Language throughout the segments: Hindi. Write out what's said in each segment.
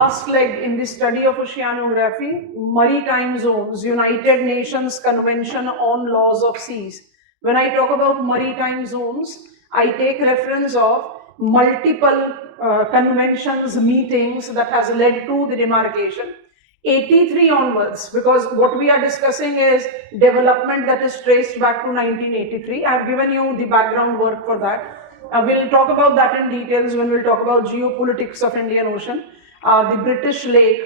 Last leg in the study of oceanography, maritime zones, United Nations Convention on Laws of Seas. When I talk about maritime zones, I take reference of multiple conventions, meetings that has led to the demarcation. 83 onwards, because what we are discussing is development that is traced back to 1983. I have given you the background work for that. We'll talk about that in details when we'll talk about geopolitics of Indian Ocean. The British Lake,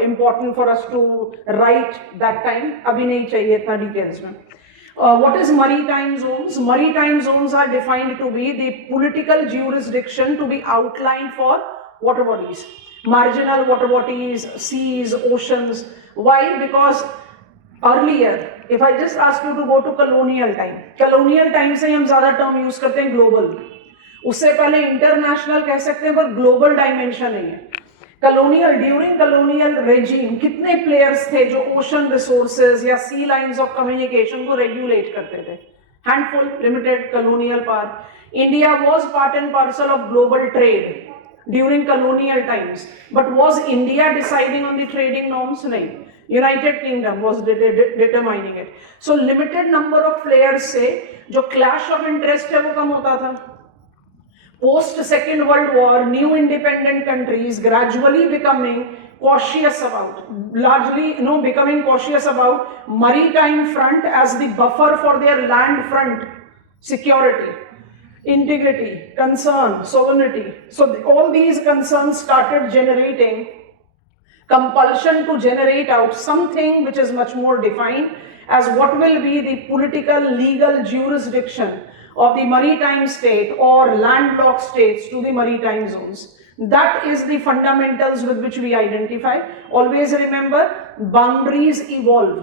important for us to write that time. Abhi nahi chahiye itna details mein. What is maritime zones? Maritime zones are defined to be the political jurisdiction to be outlined for water bodies. Marginal water bodies, seas, oceans. Why? Because earlier, if I just ask you to go to colonial time से हम ज़्यादा term use करते हैं global. उससे पहले international कह सकते हैं पर global dimension नहीं है. ड्यूरिंग कलोनियल रेजिम कितने प्लेयर्स थे जो ओशन रिसोर्सेज या सी लाइंस ऑफ कम्युनिकेशन को रेगुलेट करते थे? Handful, limited colonial power. India was part and parcel of global trade during colonial times, but was India deciding on the trading norms? नहीं, United Kingdom was determining it. So limited number of players से जो क्लैश ऑफ इंटरेस्ट है वो कम होता था. Post Second World War, new independent countries gradually becoming cautious about, becoming cautious about maritime front as the buffer for their land front security, integrity, concern, sovereignty. So all these concerns started generating compulsion to generate out something which is much more defined as what will be the political legal jurisdiction of the maritime state or landlocked states to the maritime zones. That is the fundamentals with which we identify. Always remember, boundaries evolve.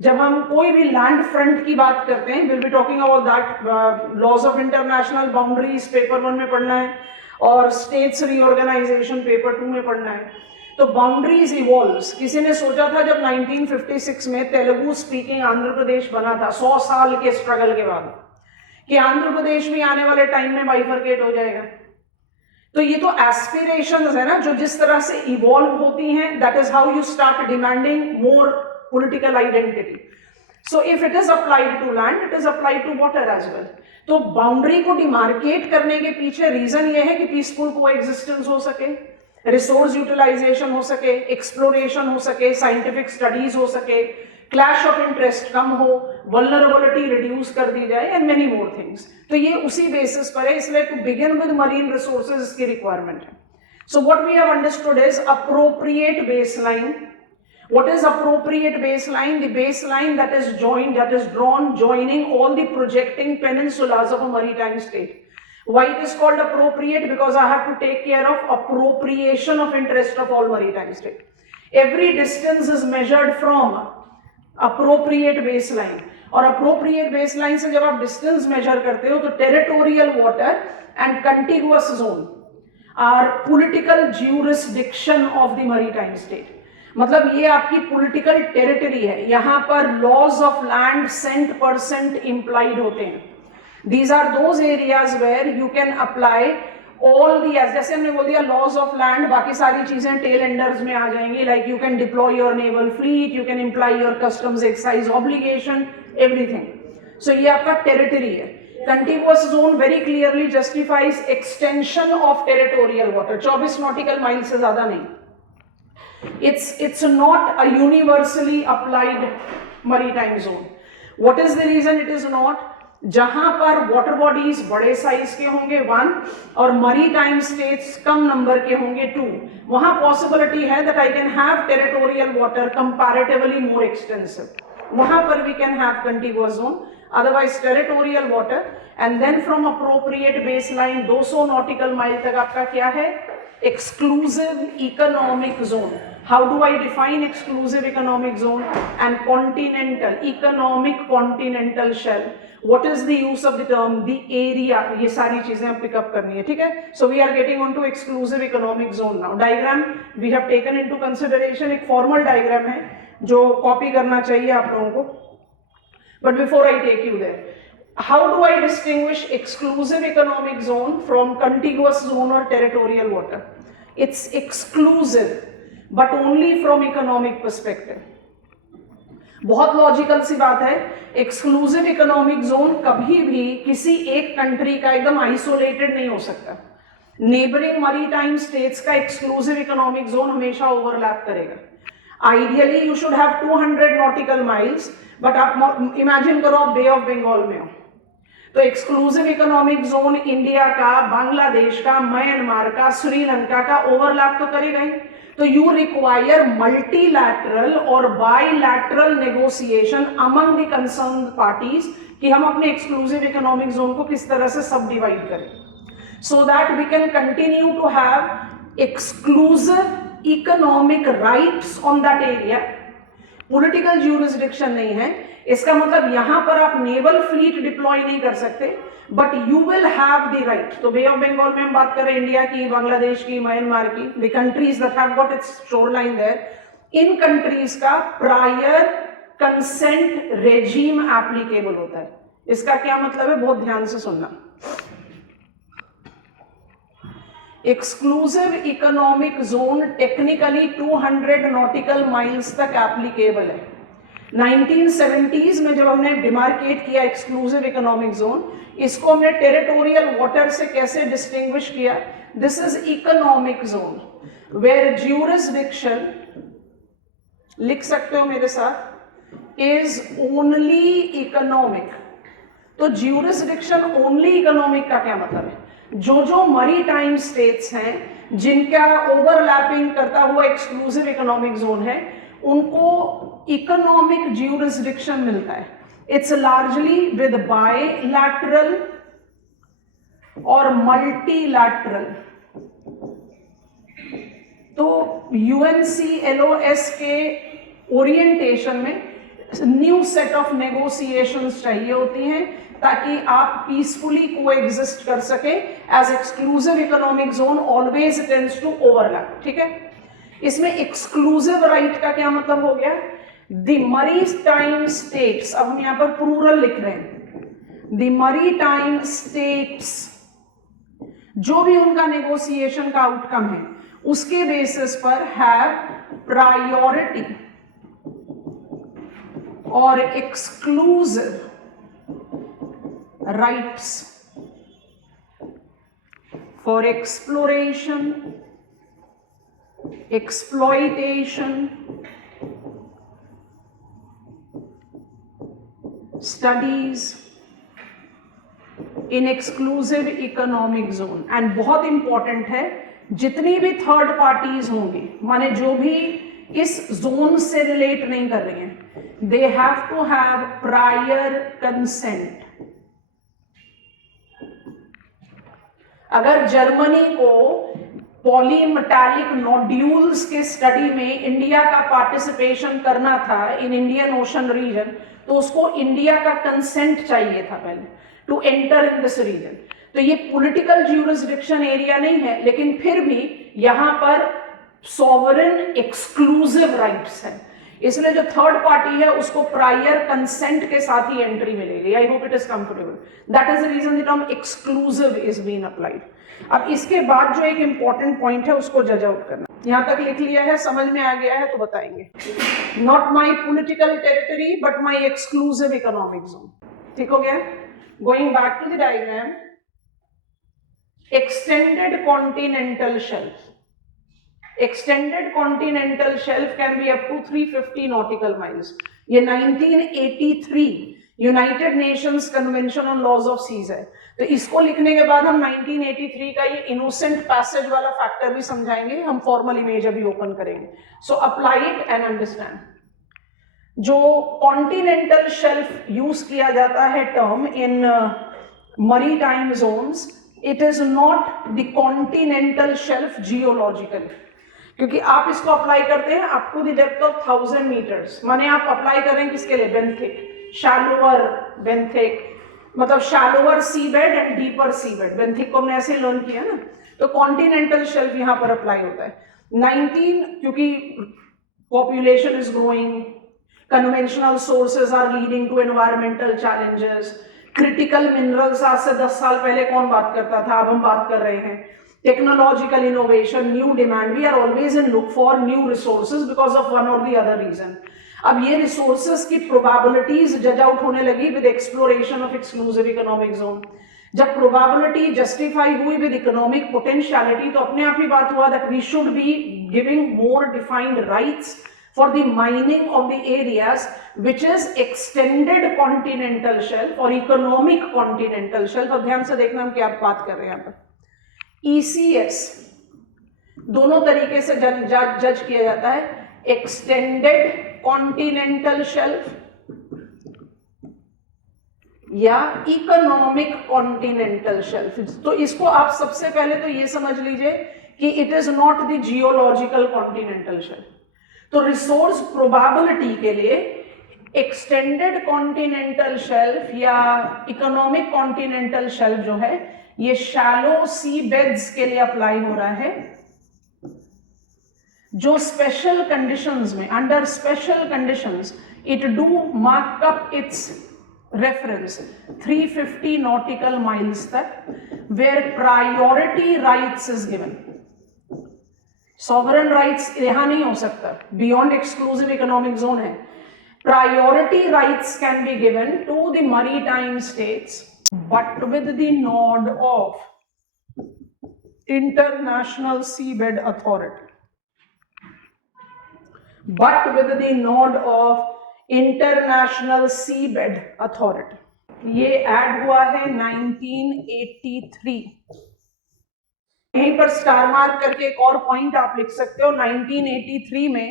जब हम कोई भी लैंड फ्रंट की बात करते हैं, we'll be talking about that. Laws of international boundaries paper 1 में पढ़ना है और स्टेट्स रीऑर्गेनाइजेशन पेपर 2 में पढ़ना है. तो बाउंड्रीज इवॉल्व्स. किसी ने सोचा था जब 1956 में तेलुगु स्पीकिंग आंध्र प्रदेश बना था 100 साल के स्ट्रगल के बाद, कि आंध्र प्रदेश भी आने वाले टाइम में बाइफरकेट हो जाएगा? तो ये तो एस्पिरेशंस है ना, जो जिस तरह से इवॉल्व होती हैं, that is how you start demanding more political identity. So if it is applied to land, it is applied to water as well. तो बाउंड्री को डिमार्केट करने के पीछे रीजन ये है कि पीसफुल कोएग्जिस्टेंस हो सके, रिसोर्स यूटिलाइजेशन हो सके, एक्सप्लोरेशन हो सके, साइंटिफिक स्टडीज हो सके, क्लैश ऑफ इंटरेस्ट कम हो, वल्नरेबिलिटी रिड्यूस कर दी जाए, एंड मेनी मोर थिंग्स. तो ये उसी बेसिस पर है, इसलिए to begin with marine resources इसकी रिक्वायरमेंट है. So what we have understood is appropriate baseline. What is appropriate baseline? The baseline that is joined, that is drawn, joining all the projecting peninsulas of a maritime state. Why it is called appropriate? Because I have to take care of appropriation of interest of all maritime state. Every distance is measured from appropriate baseline. और appropriate baseline से जब आप distance measure करते हो तो territorial water and contiguous zone are political jurisdiction of the maritime state. मतलब ये आपकी पॉलिटिकल टेरिटरी है, यहाँ पर लॉज ऑफ लैंड %% इम्प्लाइड होते हैं. These are those areas where you can apply all the, जैसे हमने बोल दिया लॉज ऑफ लैंड, बाकी सारी चीजें टेल एंडर्स में आ जाएंगी. Like you can deploy your naval fleet, you can imply your customs excise obligation, everything. So ये आपका टेरिटरी है. Continuous zone very clearly justifies extension of territorial water. 24 nautical mile से ज्यादा नहीं. It's not a universally applied maritime zone. What is the reason it is not? जहां पर वाटर बॉडीज बड़े साइज के होंगे 1 और मरीटाइम स्टेट्स कम नंबर के होंगे 2, वहां पॉसिबिलिटी है that I can have territorial water comparatively more extensive. वहां पर we can have continuous zone, otherwise territorial water. And then from appropriate baseline 200 nautical mile तक आपका क्या है? Exclusive economic zone. How do I define exclusive economic zone? And continental, economic continental shelf. What is the use of the term? The area. ये सारी चीजें आप पिकअप करनी है, ठीक है? So we are getting on to exclusive economic zone now. Diagram we have taken into consideration. एक formal diagram है जो copy करना चाहिए आप लोगों को. But before I take you there, how do I distinguish exclusive economic zone from contiguous zone or territorial water? It's exclusive, but only from economic perspective. बहुत लॉजिकल सी बात है, एक्सक्लूसिव इकोनॉमिक जोन कभी भी किसी एक कंट्री का एकदम आइसोलेटेड नहीं हो सकता. नेबरिंग मैरीटाइम स्टेट्स का एक्सक्लूसिव इकोनॉमिक जोन हमेशा ओवरलैप करेगा. Ideally you should have 200 nautical miles, but आप इमेजिन करो आप बे ऑफ बंगाल में हो, तो एक्सक्लूसिव इकोनॉमिक जोन इंडिया का, बांग्लादेश का, म्यांमार का, श्रीलंका का ओवरलैप तो करेगा ही. तो यू रिक्वायर मल्टीलैटरल और bilateral negotiation among the concern parties कि हम अपने एक्सक्लूसिव इकोनॉमिक जोन को किस तरह से सब डिवाइड करें, so that we can continue to have exclusive economic rights on that area. Political jurisdiction नहीं है, इसका मतलब यहां पर आप नेवल फ्लीट डिप्लॉय नहीं कर सकते, but you will have the right. तो बे ऑफ बंगाल में हम बात कर रहे हैं इंडिया की, बांग्लादेश की, म्यांमार की, the countries that have got its shoreline there, इन कंट्रीज का प्रायर कंसेंट रेजीम एप्लीकेबल होता है. इसका क्या मतलब है, बहुत ध्यान से सुनना. Exclusive economic zone technically 200 nautical miles तक एप्लीकेबल है. 1970s में जब हमने डिमार्केट किया एक्सक्लूसिव इकोनॉमिक जोन, इसको हमने टेरिटोरियल वाटर से कैसे डिस्टिंग्विश किया. This is economic zone where jurisdiction, लिख सकते हो मेरे साथ, इज ओनली इकोनॉमिक. तो ज्यूरिसडिक्शन ओनली इकोनॉमिक का क्या मतलब है, जो मैरीटाइम स्टेट्स हैं जिनका ओवरलैपिंग करता हुआ एक्सक्लूसिव इकोनॉमिक जोन है, उनको इकोनॉमिक ज्यूरिसडिक्शन मिलता है. इट्स लार्जली विद बायलैटरल और मल्टीलैटरल. तो UNCLOS के ओरिएंटेशन में न्यू सेट ऑफ नेगोशिएशंस चाहिए होती हैं ताकि आप पीसफुली कोएग्जिस्ट कर सके, as exclusive economic zone always tends to overlap. ठीक है, इसमें एक्सक्लूसिव राइट का क्या मतलब हो गया, द मैरीटाइम स्टेट्स, अब हम यहां पर प्लूरल लिख रहे हैं, द मैरीटाइम स्टेट्स, जो भी उनका नेगोशिएशन का आउटकम है उसके बेसिस पर हैव प्रायोरिटी और exclusive rights for exploration, exploitation, studies in exclusive economic zone. and बहुत इंपॉर्टेंट है, जितनी भी थर्ड पार्टीज होंगी, माने जो भी इस जोन से रिलेट नहीं कर रही हैं, they have to have prior consent. अगर जर्मनी को पॉलीमेटालिक नोड्यूल्स के स्टडी में इंडिया का पार्टिसिपेशन करना था इन इंडियन ओशन रीजन, तो उसको इंडिया का कंसेंट चाहिए था पहले to enter in this region. तो ये पॉलिटिकल ज्यूरिसडिक्शन एरिया नहीं है, लेकिन फिर भी यहां पर सॉवरेन एक्सक्लूसिव राइट्स है, इसलिए जो थर्ड पार्टी है उसको प्रायर कंसेंट के साथ ही एंट्री मिलेगी. I hope it is comfortable. That is the reason the term exclusive is been applied. अब इसके बाद जो एक इंपॉर्टेंट पॉइंट है उसको जज आउट करना. यहां तक लिख लिया है, समझ में आ गया है तो बताएंगे. Not my political territory but my exclusive economic zone. ठीक हो गया. Going back to the diagram, extended continental shelf. Extended continental shelf can be up to 350 nautical miles. ये 1983 United Nations convention on laws of seas है. तो इसको लिखने के बाद हम 1983 का ये इनोसेंट पैसेज वाला फैक्टर भी समझाएंगे. हम फॉर्मल इमेज अभी ओपन करेंगे. So apply it and understand. जो कॉन्टिनेंटल शेल्फ यूज किया जाता है term in maritime zones, it is not the continental shelf geological, क्योंकि आप इसको अप्लाई करते हैं up to the depth of 1000 meters. माने आप अप्लाई कर रहे हैं किसके लिए, बेंथिक, शैलोअर बेंथिक, मतलब shallower sea bed and deeper sea bed. Benthic को हमने ऐसे लर्न किया ना. तो कॉन्टिनेंटल शेल्फ यहां पर अप्लाई होता है. 19, क्योंकि population is growing, conventional sources are leading to environmental challenges, critical minerals, आज से 10 साल पहले कौन बात करता था, अब हम बात कर रहे हैं. technological innovation, new demand, we are always in look for new resources because of one or the other reason. अब ये resources की probabilities judge out होने लगी with exploration of exclusive economic zone. जब probability justify हुई with economic potentiality, तो अपने आप ही बात हुआ that we should be giving more defined rights for the mining of the areas which is extended continental shelf or economic continental shelf. अब ध्यान से देखना हम क्या बात कर रहे हैं यहाँ पर. ECS दोनों तरीके से जज किया जाता है, एक्सटेंडेड कॉन्टिनेंटल शेल्फ या इकोनॉमिक कॉन्टिनेंटल शेल्फ. तो इसको आप सबसे पहले तो ये समझ लीजिए कि it is not the geological continental shelf. तो रिसोर्स प्रोबेबिलिटी के लिए एक्सटेंडेड कॉन्टिनेंटल शेल्फ या इकोनॉमिक कॉन्टिनेंटल शेल्फ जो है ये शैलो सी बेड्स के लिए अप्लाई हो रहा है, जो स्पेशल कंडीशंस में, under special conditions, it do mark up its reference 350 nautical miles तक, where priority rights is given. Sovereign rights यहां नहीं हो सकता, बियॉन्ड एक्सक्लूसिव इकोनॉमिक जोन है. Priority rights can be given to the maritime states but with the nod of International Seabed Authority. But with the nod of International Seabed Authority. ये ऐड हुआ है 1983. यहीं पर स्टार मार्क करके एक और पॉइंट आप लिख सकते हो. 1983 में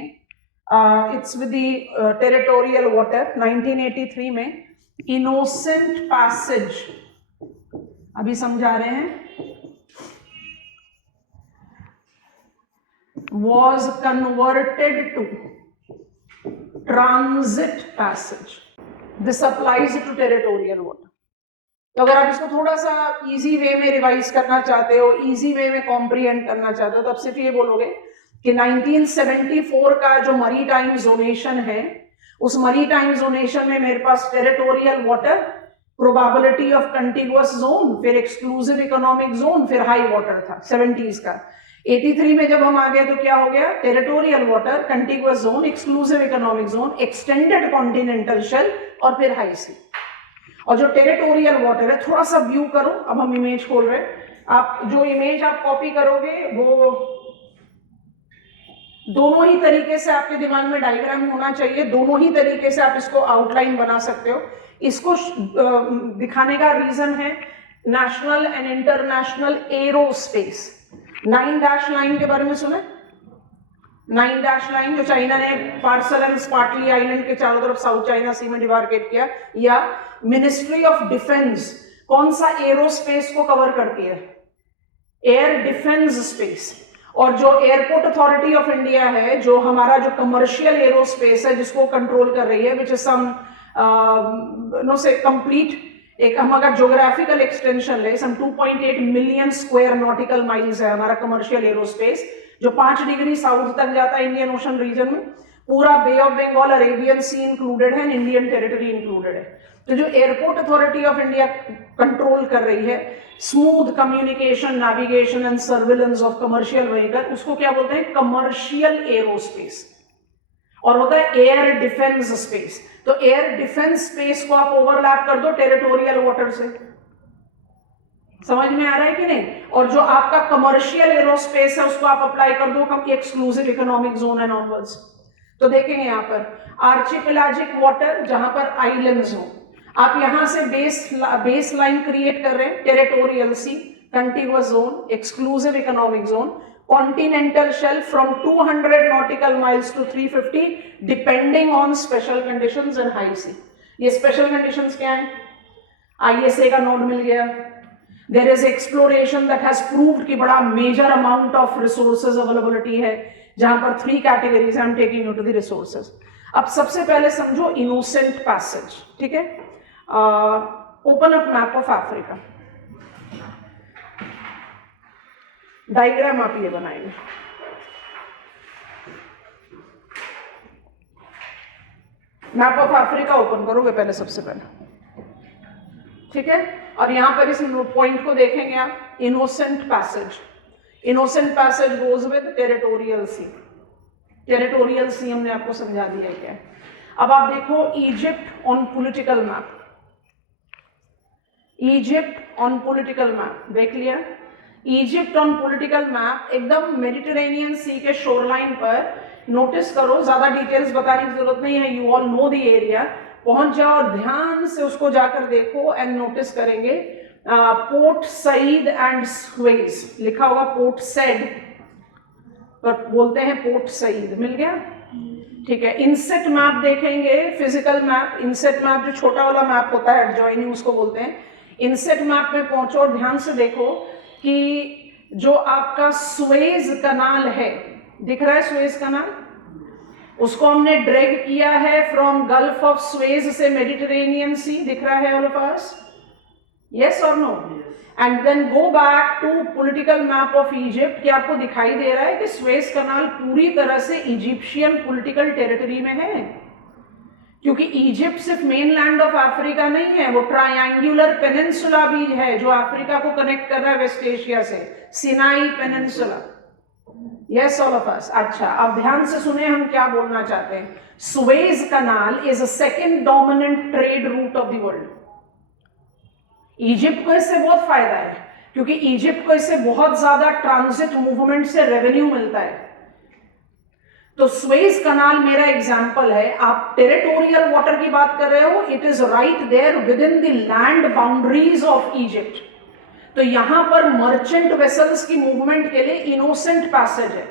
it's with the territorial water. 1983 में इनोसेंट पैसेज, अभी समझा रहे हैं, was converted to transit passage. This applies to territorial water. तो अगर आप इसको थोड़ा सा इजी वे में रिवाइज करना चाहते हो, इजी वे में कॉम्प्रिहेंड करना चाहते हो, तो अब सिर्फ ये बोलोगे कि 1974 का जो मरीटाइम जोनेशन है, उस मरीटाइम जोनेशन में मेरे पास territorial water, probability of contiguous zone, फिर एक्सक्लूसिव इकोनॉमिक जोन, फिर हाई वाटर था 70s का. 83 में जब हम आ गए तो क्या हो गया? Territorial water, contiguous zone, exclusive economic zone, extended continental shelf और फिर हाई सी. और जो टेरिटोरियल वाटर है, थोड़ा सा व्यू करो, अब हम इमेज खोल रहे हैं. आप जो इमेज आप कॉपी करोगे वो दोनों ही तरीके से आपके दिमाग में डायग्राम होना चाहिए, दोनों ही तरीके से आप इसको आउटलाइन बना सकते हो. इसको दिखाने का रीजन है national and international aerospace. 9 line के बारे में सुने? 9 लाइन जो चाइना ने पार्सल एंड स्पार्टली आइलैंड के चारों तरफ साउथ चाइना सी में डिमार्केट किया. या मिनिस्ट्री ऑफ डिफेंस कौन सा एरोस्पेस को कवर करती है? Air defence space. और जो एयरपोर्ट अथॉरिटी ऑफ इंडिया है, जो हमारा जो कमर्शियल एरोस्पेस है जिसको कंट्रोल कर रही है, विच इज सम नो से कंप्लीट, एक हम अगर ज्योग्राफिकल एक्सटेंशन ले, सम 2.8 मिलियन स्क्वायर नॉटिकल माइल्स है हमारा कमर्शियल एरोस्पेस, जो 5 डिग्री साउथ तक जाता है इंडियन ओशन रीजन में. पूरा bay of Bengal, Arabian sea included है, इंडियन टेरिटरी इंक्लूडेड है. तो जो airport authority of India control कर रही है smooth communication, navigation and surveillance of commercial vehicle, उसको क्या बोलते हैं? Commercial aerospace. और होता है एयर डिफेंस स्पेस. तो एयर डिफेंस स्पेस को आप ओवरलैप कर दो टेरिटोरियल वाटर से. समझ में आ रहा है कि नहीं? और जो आपका कमर्शियल एरोस्पेस है उसको आप अप्लाई कर दो exclusive economic zone and onwards. तो देखेंगे यहाँ पर आर्चिपेलाजिक वाटर, जहां पर आइलैंड्स हो, आप यहां से बेस लाइन क्रिएट कर रहे हैं. Territorial sea, contiguous zone, exclusive economic zone, continental shelf from 200 nautical miles to 350 depending on special conditions and high sea. ये स्पेशल कंडीशंस क्या हैं? ISA का नोड मिल गया. There is exploration that has proved कि बड़ा major amount of resources availability है, जहां पर 3 categories. I am taking you to the resources. अब सबसे पहले समझो इनोसेंट पैसेज. ठीक है? Open up map of Africa. Diagram आप ये बनाएंगे. मैप ऑफ अफ्रीका ओपन करोगे पहले, सबसे पहले. ठीक है? और यहां पर इस पॉइंट को देखेंगे आप, innocent passage. Innocent passage goes with territorial C. Territorial सी हमने आपको समझा दिया क्या है। अब आप देखो Egypt on political map, Egypt on political map देख लिया। इजिप्ट ऑन पॉलिटिकल मैप एकदम मेडिटेरेनियन सी के शोरलाइन पर, नोटिस करो, ज्यादा डिटेल्स बताने की जरूरत नहीं है, you all know the area. पहुंच जाओ और ध्यान से उसको जाकर देखो एंड नोटिस करेंगे पोर्ट सईद एंड सुएज लिखा होगा, पोर्ट सैड पर बोलते हैं पोर्ट सईद। मिल गया, ठीक है। इनसेट मैप देखेंगे, फिजिकल मैप, इनसेट मैप जो छोटा वाला मैप होता है एडजॉइनिंग उसको बोलते हैं। इनसेट मैप में पहुंचो और ध्यान से देखो कि जो आपका सुएज कनाल है, दिख रहा है सुएज कनाल, उसको हमने ड्रैग किया है फ्रॉम गल्फ ऑफ सुएज से मेडिटेरेनियन सी, दिख रहा है ऑल ऑफ अस, यस और no? And then go back to political map of Egypt, कि आपको दिखाई दे रहा है कि सुएज कनाल पूरी तरह से इजिप्शियन पॉलिटिकल टेरिटरी में है, क्योंकि इजिप्ट सिर्फ मेनलैंड ऑफ अफ्रीका नहीं है, वो ट्रायंगुलर पेनिनसुला भी है जो अफ्रीका को कनेक्ट कर रहा है वेस्ट एशिया से, Sinai peninsula. Yes all of अस। अच्छा, अब ध्यान से सुने हम क्या बोलना चाहते हैं। Suez canal is a second dominant trade route of the world. Egypt को इससे बहुत फायदा है, क्योंकि इजिप्ट को इससे बहुत ज्यादा ट्रांजिट मूवमेंट से रेवेन्यू मिलता है। तो सुएज कनाल मेरा एग्जांपल है। आप टेरिटोरियल वाटर की बात कर रहे हो, it is right there within the land boundaries of Egypt. तो यहां पर मर्चेंट वेसल्स की मूवमेंट के लिए इनोसेंट पैसेज है।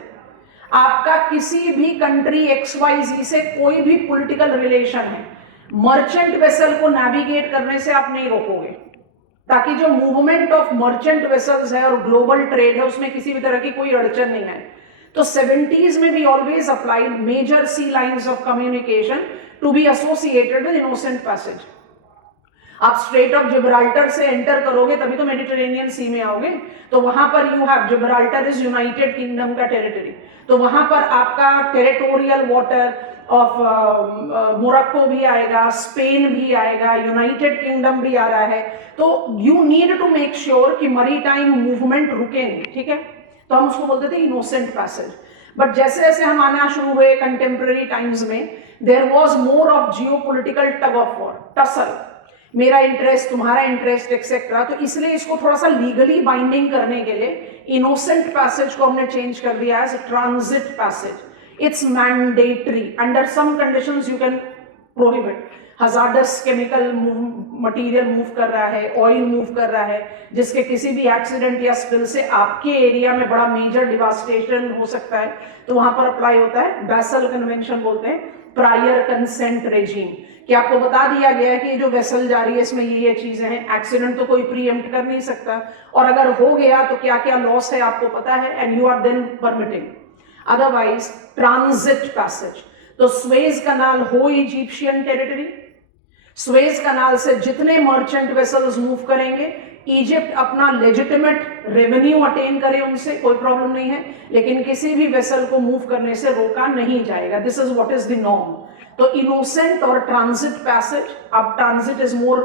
आपका किसी भी कंट्री XYZ से कोई भी पॉलिटिकल रिलेशन है, मर्चेंट वेसल को नेविगेट करने से आप नहीं रोकोगे, ताकि जो मूवमेंट ऑफ मर्चेंट वेसल्स है और ग्लोबल ट्रेड है उसमें किसी भी तरह की कोई अड़चन नहीं है। तो 70s में we always applied major sea lines of communication to be associated with innocent passage. आप स्ट्रेट ऑफ जिब्राल्टर से एंटर करोगे तभी तो मेडिटेरेनियन सी में आओगे, तो वहां पर you have Gibraltar is United kingdom का टेरिटरी, तो वहां पर आपका टेरिटोरियल वाटर ऑफ मोरक्को भी आएगा, स्पेन भी आएगा, यूनाइटेड किंगडम भी आ रहा है। तो you need to make sure कि मरीटाइम मूवमेंट रुकेंगे, ठीक है। तो हम उसको बोलते थे इनोसेंट पैसेज। बट जैसे जैसे हम आना शुरू हुए कंटेम्प्रेरी टाइम्स में, there was more of geopolitical tug of war, tussle, मेरा इंटरेस्ट तुम्हारा इंटरेस्ट एक्सेट्रा। तो इसलिए इसको थोड़ा सा लीगली बाइंडिंग करने के लिए इनोसेंट पैसेज को हमने चेंज कर दिया as transit passage. It's mandatory, under some conditions you can prohibit. Hazardous chemical material move कर रहा है, ऑयल मूव कर रहा है, जिसके किसी भी एक्सीडेंट या स्पिल से आपके एरिया में बड़ा मेजर डिवास्टेशन हो सकता है, तो वहां पर अप्लाई होता है बैसल कन्वेंशन, बोलते हैं प्रायर कंसेंट रेजिम, कि आपको बता दिया गया है कि जो वेसल जा रही है इसमें ये चीजें हैं, एक्सीडेंट तो कोई प्रीएम्प्ट कर नहीं सकता, और अगर हो गया तो क्या क्या लॉस है आपको पता है, and you are then permitting. Otherwise transit passage, तो सुएज कनाल हो इजिप्शियन टेरिटरी, सुएज कनाल से जितने मर्चेंट वेसल्स मूव करेंगे, इजिप्ट अपना लेजिटिमेट रेवेन्यू अटेन करे, उनसे कोई प्रॉब्लम नहीं है, लेकिन किसी भी वेसल को मूव करने से रोका नहीं जाएगा। This is what is the norm. तो इनोसेंट और ट्रांजिट पैसेज, अब transit is more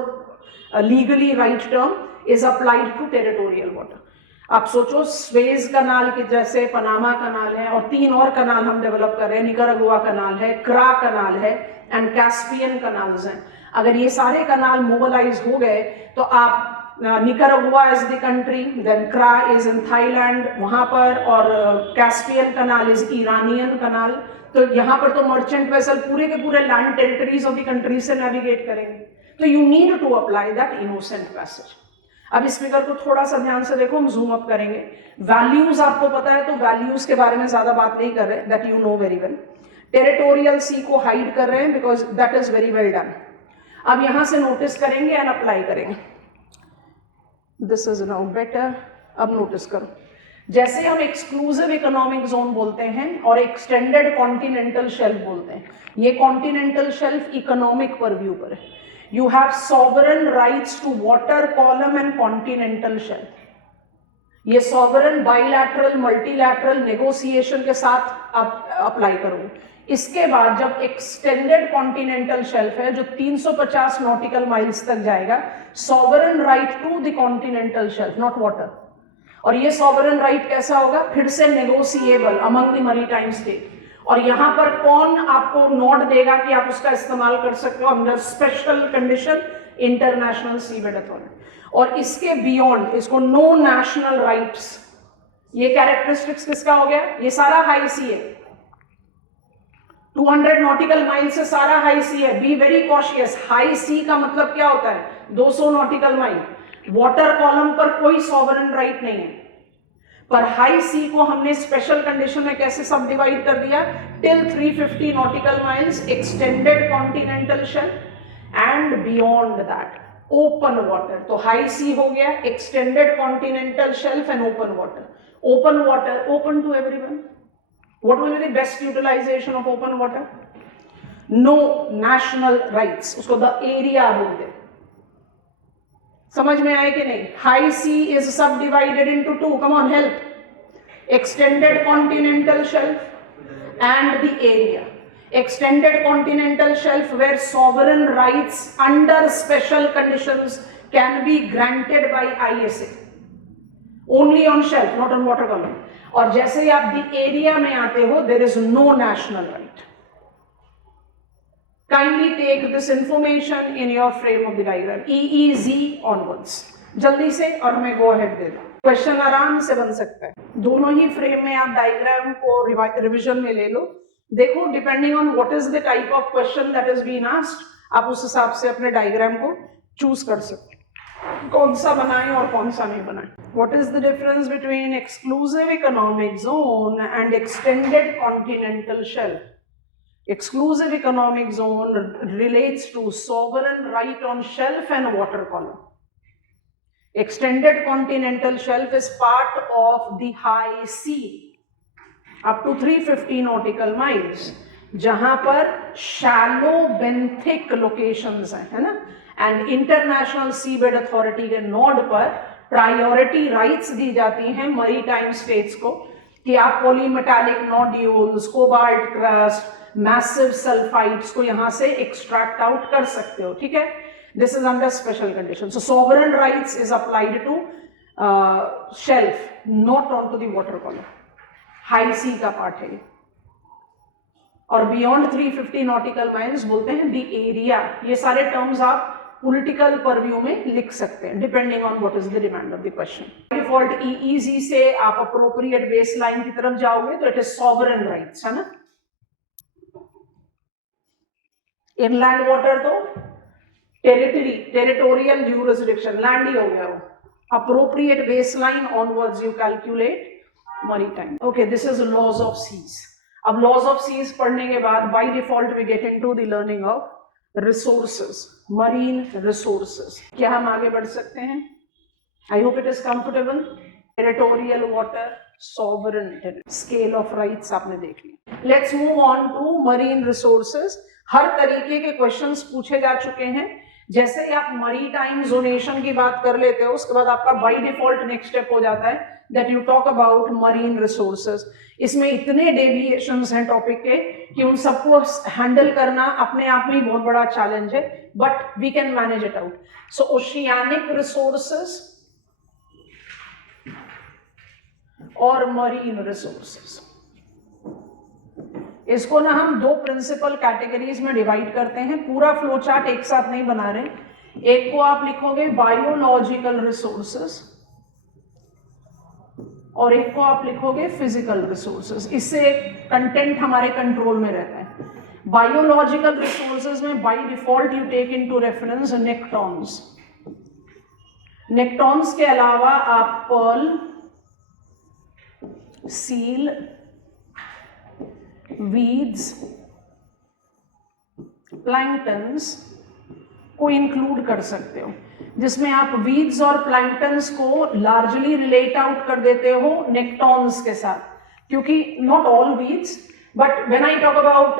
legally right term, is applied to territorial water. आप सोचो सुएज कनाल की जैसे पनामा कनाल है, और 3 और कनाल हम डेवलप कर रहे हैं, निकारागुआ कनाल है, क्रा कनाल है, एंड कैस्पियन कनाल्स हैं। अगर ये सारे कनाल मोबिलाइज हो गए तो आप Nicaragua is the country, then Kra is in Thailand वहां पर, और Caspian canal is Iranian canal. तो यहाँ पर तो मर्चेंट वेसल पूरे के पूरे land territories of the country से नेविगेट करेंगे। तो you need to apply that innocent passage. अब इस फिगर को थोड़ा सा ध्यान से देखो, हम जूम अप करेंगे। वैल्यूज आपको पता है, तो वैल्यूज के बारे में ज्यादा बात नहीं कर रहे, that you know very well. Territorial सी को हाइड कर रहे हैं because that is very well done. अब यहां से नोटिस करेंगे एंड अप्लाई करेंगे। This is now better. अब नोटिस करो, जैसे हम एक्सक्लूसिव इकोनॉमिक जोन बोलते हैं और एक्सटेंडेड कॉन्टिनेंटल शेल्फ बोलते हैं, ये कॉन्टिनेंटल शेल्फ इकोनॉमिक परव्यू पर है। You have sovereign rights to water column and continental shelf. ये सॉवरन बाइलैटरल मल्टीलैटरल नेगोशिएशन के साथ आप अप्लाई करोगे। इसके बाद जब एक्सटेंडेड कॉन्टिनेंटल शेल्फ है जो 350 नॉटिकल माइल्स तक जाएगा, sovereign right to the continental shelf, not water. और ये सॉवरेन राइट कैसा होगा, फिर से negotiable among the maritime state. और यहाँ पर कौन आपको नोट देगा कि आप उसका इस्तेमाल कर सकते हो, under special condition international seabed authority. और इसके बियॉन्ड इसको नो नेशनल राइट्स, ये कैरेक्टरिस्टिक्स किसका हो गया, ये सारा हाई सी है, 200 नॉटिकल माइल से सारा हाई सी है। Be very cautious, high sea का मतलब क्या होता है, 200 नॉटिकल माइल। वाटर कॉलम पर कोई सॉवरेन राइट नहीं है, पर हाई सी को हमने स्पेशल कंडीशन में कैसे सब डिवाइड कर दिया, till 350 nautical miles extended continental shelf and beyond that open water. तो हाई सी हो गया extended continental shelf and open water. Open water open to everyone. What will be the best utilization of open water? No national rights, उसको the area बोलते हैं। समझ में आए कि नहीं? High sea is subdivided into two. Come on, help. Extended continental shelf and the area. Extended continental shelf where sovereign rights under special conditions can be granted by ISA. Only on shelf, not on water column. और जैसे ही आप द एरिया में आते हो, there is no national right. Kindly take this information in your frame of the diagram EEZ onwards, जल्दी से, और हमें गो अहेड दे दो। क्वेश्चन आराम से बन सकता है, दोनों ही फ्रेम में आप डायग्राम को रिविजन में ले लो। देखो depending on what is the type of question that is been asked, आप उस हिसाब से अपने डायग्राम को चूज कर सकते, कौन सा बनाएं और कौन सा नहीं बनाएं। What is the difference between exclusive economic zone and extended continental shelf? Exclusive economic zone relates to sovereign right on shelf and water column. Extended continental shelf is part of the high sea up to 350 nautical miles, जहां पर shallow benthic locations हैं, है ना, एंड इंटरनेशनल सीबेड अथॉरिटी के नोड पर प्रायोरिटी राइट्स दी जाती हैं मरीटाइम स्टेट्स को कि आप polymetallic nodules, cobalt crust, massive sulphides को यहां से एक्सट्रैक्ट आउट कर सकते हो, ठीक है। This is under special condition. So sovereign rights is applied to shelf, not on to the water column. High sea का पार्ट है। और बियॉन्ड 350 नॉटिकल माइल्स बोलते हैं द एरिया। ये सारे टर्म्स आप पॉलिटिकल परव्यू में लिख सकते हैं depending on what is the demand of the question. Default EEZ से आप अप्रोप्रिएट बेस लाइन की तरफ जाओगे तो इट इज सॉवरेन राइट्स, है ना। इनलैंड वाटर तो टेरिटोरियल यूरिसडिक्शन, लैंड ही हो गया वो। Appropriate base line onwards you calculate maritime. Okay, this is laws of seas. अब लॉज ऑफ सीज पढ़ने के बाद by default we get into the learning of resources, marine resources. क्या हम आगे बढ़ सकते हैं? I hope it is comfortable. Territorial water, sovereign, scale of rights आपने देख लिया। Let's move on to marine resources. हर तरीके के क्वेश्चंस पूछे जा चुके हैं। जैसे ही आप मरीटाइम जोनेशन की बात कर लेते हो, उसके बाद आपका बाय डिफॉल्ट नेक्स्ट स्टेप हो जाता है that you talk about marine resources. इसमें इतने डेविएशंस हैं टॉपिक के कि उन सबको हैंडल करना अपने आप में ही बहुत बड़ा चैलेंज है, but we can manage it out. So oceanic resources और मरीन रिसोर्सेज, इसको ना हम दो प्रिंसिपल कैटेगरीज में डिवाइड करते हैं। पूरा फ्लो चार्ट एक साथ नहीं बना रहे। एक को आप लिखोगे बायोलॉजिकल रिसोर्सेज और एक को आप लिखोगे फिजिकल रिसोर्सेज। इससे कंटेंट हमारे कंट्रोल में रहता है। बायोलॉजिकल रिसोर्सेज में by default you take into reference nektons. Nektons के अलावा आप पर्ल, सील, वीड्स, प्लैंक्टन्स को इंक्लूड कर सकते हो, जिसमें आप वीड्स और प्लैंक्टन्स को लार्जली रिलेट आउट कर देते हो नेक्टॉन्स के साथ, क्योंकि not all weeds, but when I talk about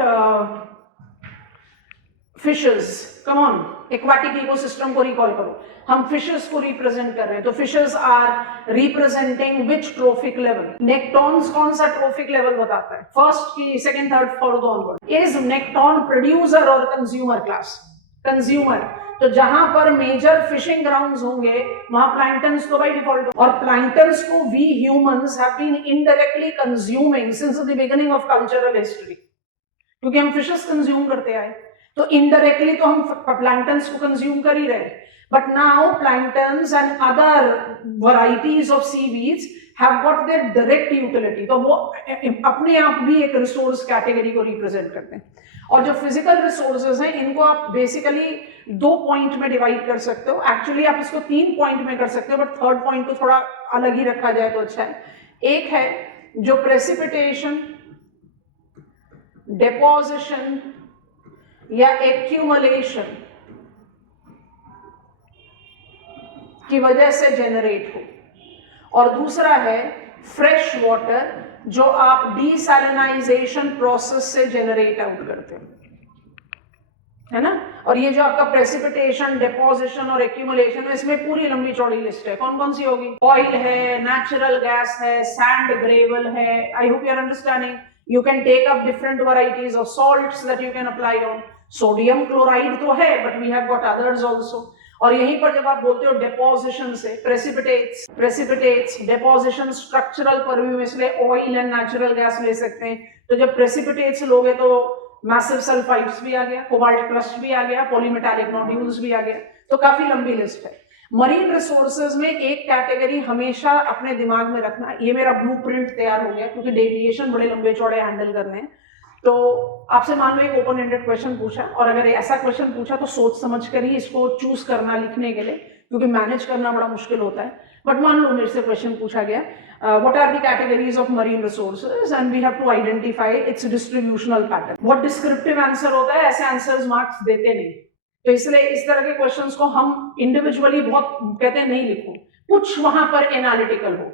fishes, come on, aquatic ecosystem को रिकॉल करो। हम फिशेस को रिप्रेजेंट कर रहे हैं, तो fishes are representing which trophic level? Nektons कौन सा ट्रोफिक लेवल बताता है? फर्स्ट की, second, third, fourth onward. Is nekton producer और कंज्यूमर क्लास? कंज्यूमर। तो जहां पर मेजर फिशिंग ग्राउंड्स होंगे वहां प्लैंक्टन्स तो बाय डिफॉल्ट, और प्लैंक्टन्स को we humans have been indirectly consuming since the beginning of cultural history, क्योंकि हम फिशेस कंज्यूम करते आए, तो इनडायरेक्टली तो हम प्लैंक्टन्स को कंज्यूम कर ही रहे। But now planktons and other varieties of seaweeds have got their direct utility, तो वो अपने आप भी एक रिसोर्स कैटेगरी को रिप्रेजेंट करते हैं। और जो फिजिकल रिसोर्सेज हैं इनको आप बेसिकली 2 पॉइंट में डिवाइड कर सकते हो, एक्चुअली आप इसको 3 पॉइंट में कर सकते हो, बट थर्ड पॉइंट को थोड़ा अलग ही रखा जाए तो अच्छा है। एक है जो प्रेसिपिटेशन, डिपोजिशन या एक्यूमुलेशन की वजह से जनरेट हो, और दूसरा है फ्रेश वाटर जो आप डीसैलिनाइजेशन प्रोसेस से जनरेट आउट करते हो, है ना। और ये जो आपका प्रेसिपिटेशन, डिपोजिशन और एक्यूमुलेशन है, इसमें पूरी लंबी चौड़ी लिस्ट है। कौन कौन सी होगी? ऑयल है, नेचुरल गैस है, सैंड, ग्रेवल है। I hope you are understanding. You can take up different varieties of salts that you can apply on. Sodium chloride तो है, but we have got others also. और यहीं पर जब आप बोलते हो deposition से, precipitates, deposition structural purview में, इसलिए oil and natural gas ले सकते हैं। तो जब precipitates लोगे तो massive sulfides भी आ गया, cobalt crust भी आ गया, polymetallic nodules भी आ गया, तो काफी लंबी लिस्ट है। मरीन रिसोर्सेज में एक कैटेगरी हमेशा अपने दिमाग में रखना, ये मेरा ब्लूप्रिंट तैयार हो गया क्योंकि डेविएशन बड़े लंबे चौड़े हैंडल करने हैं। तो आपसे मान लो एक ओपन एंडेड क्वेश्चन पूछा, और अगर ऐसा क्वेश्चन पूछा तो सोच समझ कर ही इसको चूज करना लिखने के लिए, क्योंकि मैनेज करना बड़ा मुश्किल होता है। बट मान लो मेरे से क्वेश्चन पूछा गया, what are the categories of marine resources and we have to identify its distributional pattern. What descriptive answer होता है, ऐसे आंसर्स मार्क्स देते नहीं, तो इसलिए इस तरह के क्वेश्चंस को हम इंडिविजुअली बहुत कहते हैं नहीं लिखो, कुछ वहां पर एनालिटिकल हो।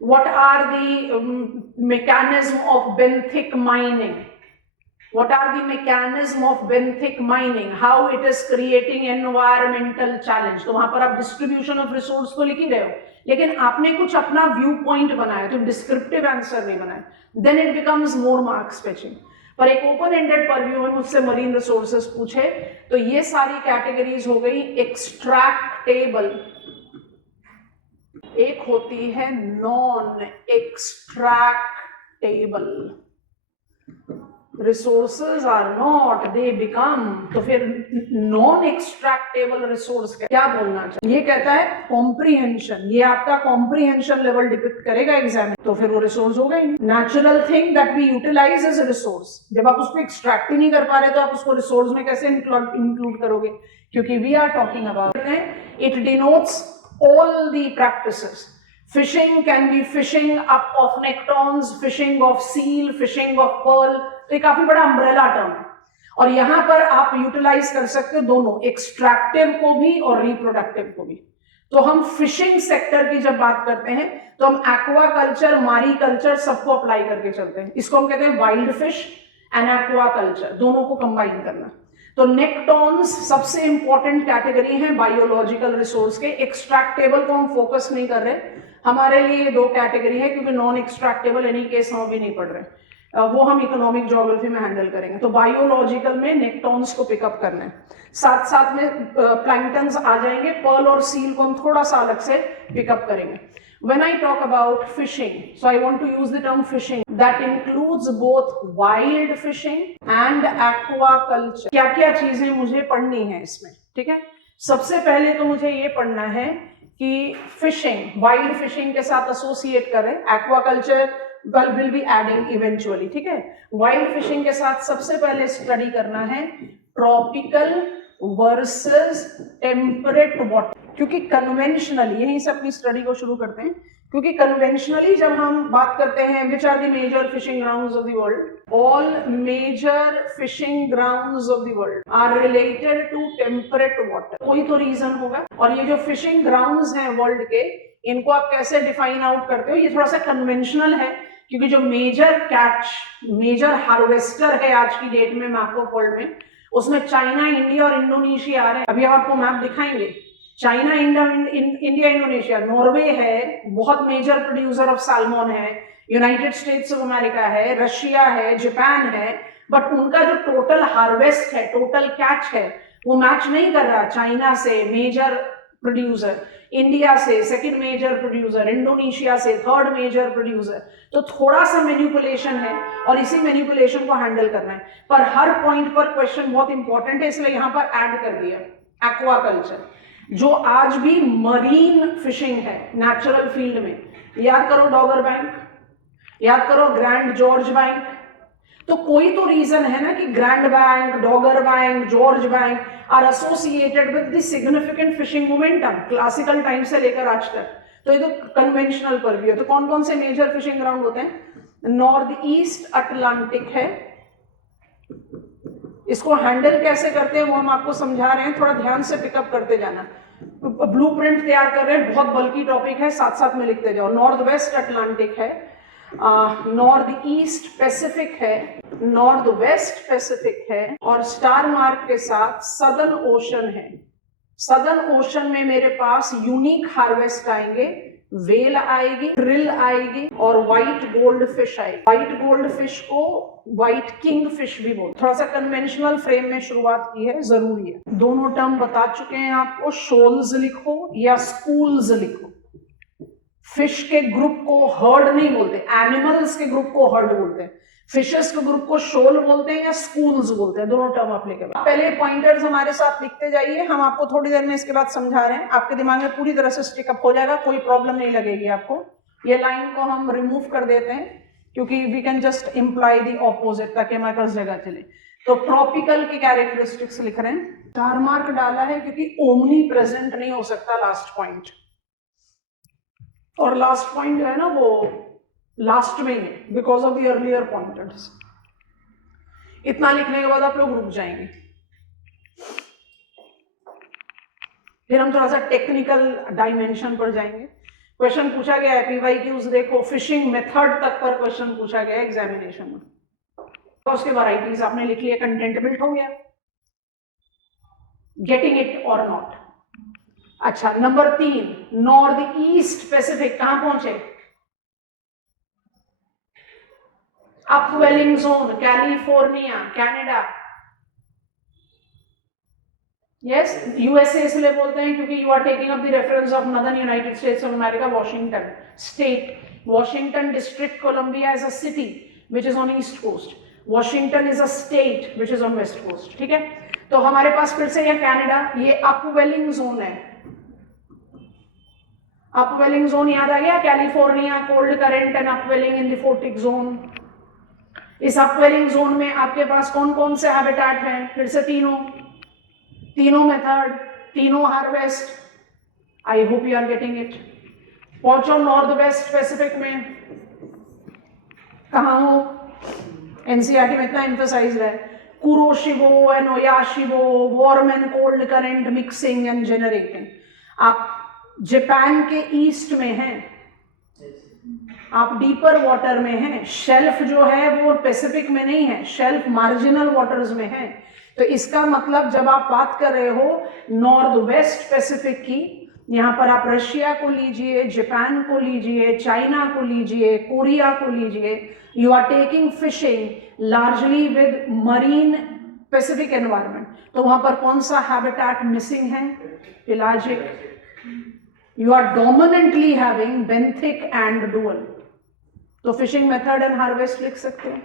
What are the mechanism of benthic mining? What are the mechanism of benthic mining? How it is creating environmental challenge? तो वहां पर आप डिस्ट्रीब्यूशन ऑफ रिसोर्स तो लिख ही रहे हो, लेकिन आपने कुछ अपना व्यू पॉइंट बनाया, तो डिस्क्रिप्टिव आंसर नहीं बनाया, then it becomes more marks fetching. पर एक ओपन एंडेड परव्यू में मुझसे मरीन रिसोर्सेज पूछे तो ये सारी कैटेगरीज हो गई एक्सट्रैक्टेबल, एक होती है non extractable. Resources are not, they become, तो फिर नॉन एक्सट्रैक्टेबल रिसोर्स क्या बोलना चाहिए? ये कहता है कॉम्प्रीहेंशन, ये आपका कॉम्प्रीहेंशन लेवल डिपिक्ट करेगा एग्जाम में, तो फिर वो रिसोर्स हो गई। Natural thing that we utilise as a resource, जब आप उसको एक्सट्रैक्ट ही नहीं कर पा रहे तो आप उसको रिसोर्स में कैसे इंक्लूड करोगे? क्योंकि we are talking about it denotes all the practices. Fishing can be fishing up of nectons, fishing of seal, fishing of pearl, तो ये काफी बड़ा अम्ब्रेला टर्म है, और यहां पर आप यूटिलाइज कर सकते हो दोनों, एक्सट्रैक्टिव को भी और रिप्रोडक्टिव को भी। तो हम फिशिंग सेक्टर की जब बात करते हैं तो हम एक्वा कल्चर, मारी कल्चर सबको अप्लाई करके चलते हैं। इसको हम कहते हैं wild fish and aqua culture, दोनों को कंबाइन करना। तो नेक्टॉन्स सबसे इंपॉर्टेंट कैटेगरी है बायोलॉजिकल रिसोर्स के। एक्सट्रैक्टेबल को हम फोकस नहीं कर रहे, हमारे लिए 2 कैटेगरी है, क्योंकि नॉन एक्सट्रैक्टेबल एनी केस हम भी नहीं पढ़ रहे, वो हम इकोनॉमिक ज्योग्राफी में हैंडल करेंगे। तो बायोलॉजिकल में नेक्टॉन्स को पिकअप करना है, साथ साथ में प्लैंक्टन्स आ जाएंगे, पर्ल और सील को हम थोड़ा सा अलग से पिकअप करेंगे। When I talk about fishing, so I want to use the term fishing that includes both wild fishing and aquaculture. क्या क्या चीजें मुझे पढ़नी है इसमें, ठीक है? सबसे पहले तो मुझे ये पढ़ना है कि फिशिंग, वाइल्ड फिशिंग के साथ एसोसिएट करें, aquaculture will be adding eventually, ठीक है? वाइल्ड फिशिंग के साथ सबसे पहले स्टडी करना है ट्रॉपिकल वर्सेस टेम्परेट वाटर, क्योंकि कन्वेंशनली, यहीं से अपनी स्टडी को शुरू करते हैं, क्योंकि कन्वेंशनली जब हम बात करते हैं which are the major fishing grounds of the world, all major fishing grounds of the world are related to temperate water. कोई तो रीजन होगा, और ये जो फिशिंग ग्राउंड्स हैं वर्ल्ड के, इनको आप कैसे डिफाइन आउट करते हो? ये थोड़ा सा कन्वेंशनल है, क्योंकि जो मेजर कैच, मेजर हार्वेस्टर है आज की डेट में मैप ऑफ वर्ल्ड में, उसमें चाइना, इंडिया और इंडोनेशिया आ रहे हैं। अभी आपको मैप दिखाएंगे, चाइना, इंडिया, इंडोनेशिया, नॉर्वे है, बहुत मेजर प्रोड्यूसर ऑफ सैल्मन है, यूनाइटेड स्टेट्स ऑफ अमेरिका है, रशिया है, जापान है, बट उनका जो टोटल हार्वेस्ट है, टोटल कैच है, वो मैच नहीं कर रहा चाइना से मेजर प्रोड्यूसर, इंडिया से सेकंड मेजर प्रोड्यूसर, इंडोनेशिया से थर्ड मेजर प्रोड्यूसर, तो थोड़ा सा मैनिपुलेशन है और इसी मैनिपुलेशन को हैंडल करना है। पर हर पॉइंट पर क्वेश्चन बहुत इंपॉर्टेंट है, इसलिए यहां पर ऐड कर दिया एक्वाकल्चर, जो आज भी मरीन फिशिंग है नेचुरल फील्ड में। याद करो डॉगर बैंक, याद करो ग्रैंड जॉर्ज बैंक, तो कोई तो रीजन है ना कि Grand Bank, Dogger Bank, George Bank are associated with the significant fishing momentum classical time से लेकर आज तक। तो ये तो कन्वेंशनल पर भी है। तो कौन कौन से मेजर फिशिंग ग्राउंड होते हैं? नॉर्थ ईस्ट अटलांटिक है, इसको हैंडल कैसे करते हैं वो हम आपको समझा रहे हैं, थोड़ा ध्यान से पिकअप करते जाना। ब्लूप्रिंट तैयार कर रहे हैं, बहुत बल्कि टॉपिक है, साथ साथ में लिखते जाओ। नॉर्थ वेस्ट अटलांटिक है, नॉर्थ ईस्ट पैसिफिक है, नॉर्थ वेस्ट पैसिफिक है, और स्टार मार्क के साथ सदर्न ओशन है। सदर्न ओशन में मेरे पास यूनिक हार्वेस्ट आएंगे, वेल आएगी, क्रिल आएगी और व्हाइट गोल्ड फिश आएगी। व्हाइट गोल्ड फिश को व्हाइट किंग फिश भी बोलते हैं। थोड़ा सा कन्वेंशनल फ्रेम में शुरुआत की है, जरूरी है। दोनों टर्म बता चुके हैं आपको, शोल्स लिखो या स्कूल्स लिखो। फिश के ग्रुप को हर्ड नहीं बोलते, एनिमल्स के ग्रुप को हर्ड बोलते हैं। फिशेस के ग्रुप को शोल बोलते हैं या स्कूल्स बोलते हैं, दोनों टर्म आप लेके पहले पॉइंटर्स हमारे साथ लिखते जाइए, हम आपको थोड़ी देर में इसके बाद समझा रहे हैं, आपके दिमाग में पूरी तरह से स्टिकअप हो जाएगा, कोई प्रॉब्लम नहीं लगेगी आपको। ये लाइन को हम रिमूव कर देते हैं क्योंकि we can just imply the opposite, ताकि हमारे पास जगह चले। तो ट्रॉपिकल के कैरेक्टरिस्टिक्स लिख रहे हैं, स्टार मार्क डाला है क्योंकि ओमनी प्रेजेंट नहीं हो सकता लास्ट पॉइंट, और लास्ट पॉइंट जो है ना वो लास्ट में है because of the earlier pointers. इतना लिखने के बाद आप लोग रुक जाएंगे, फिर हम थोड़ा सा टेक्निकल डायमेंशन पर जाएंगे। क्वेश्चन पूछा गया है, पीवाईक्यूज देखो, फिशिंग मेथड तक पर क्वेश्चन पूछा गया है एग्जामिनेशन में, तो उसके वैरायटीज आपने लिख लिया, कंटेंट बिल्ट हो गया, गेटिंग इट और नॉट। अच्छा, नंबर 3, नॉर्थ ईस्ट पैसिफिक कहां पहुंचे? Upwelling zone, California, Canada. Yes, USA इसलिए बोलते हैं क्योंकि you are taking up the reference of northern United States of America, Washington state, Washington district Columbia is a city which is on east coast, Washington is a state which is on west coast. ठीक है, तो हमारे पास फिर से ये कनाडा, ये अपवेलिंग जोन है। अपवेलिंग जोन याद आ गया, California, cold current and upwelling in the photic zone. इस अपवेलिंग जोन में आपके पास कौन कौन से हैबिटेट हैं? फिर से तीनों मेथड, तीनों harvest. I hope you are getting it. पहुंचो नॉर्थ वेस्ट पैसिफिक में, कहां हो? एनसीईआरटी में इतना एम्फसाइज है, Kuroshio and Oyashio, warm and cold current mixing and generating. आप जापान के ईस्ट में हैं, आप डीपर वाटर में हैं, शेल्फ जो है वो पैसिफिक में नहीं है, शेल्फ मार्जिनल वाटर्स में है। तो इसका मतलब जब आप बात कर रहे हो नॉर्थ वेस्ट पैसिफिक की, यहाँ पर आप रशिया को लीजिए, जापान को लीजिए, चाइना को लीजिए, कोरिया को लीजिए, you are taking fishing largely with marine Pacific environment. तो वहां पर कौन सा हैबिटेट मिसिंग है? Pelagic. You are dominantly having benthic and dual. तो फिशिंग मेथड एंड हार्वेस्ट लिख सकते हैं।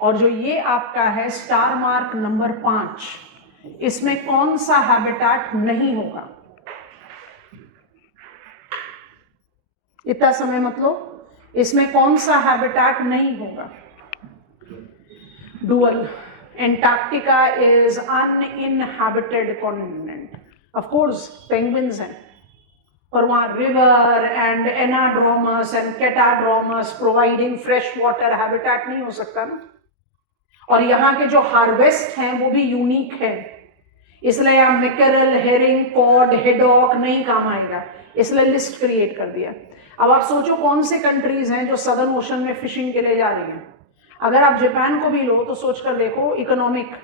और जो ये आपका है स्टार मार्क नंबर 5, इसमें कौन सा हैबिटेट नहीं होगा? इतना समय मतलब, इसमें कौन सा हैबिटेट नहीं होगा? Dual. Antarctica is uninhabited continent, of course penguins हैं, पर वहां river and anadromous and catadromous providing fresh water habitat नहीं हो सकता ना। और यहाँ के जो हार्वेस्ट हैं वो भी यूनिक है, इसलिए यहाँ मैकेरल, हेरिंग, कॉड, हेडॉक नहीं काम आएगा, इसलिए लिस्ट क्रिएट कर दिया। अब आप सोचो कौन से कंट्रीज हैं जो सदर्न ओशन में फिशिंग के लिए जा रही हैं। अगर आप जापान को भी लो तो सोच कर देखो, economic,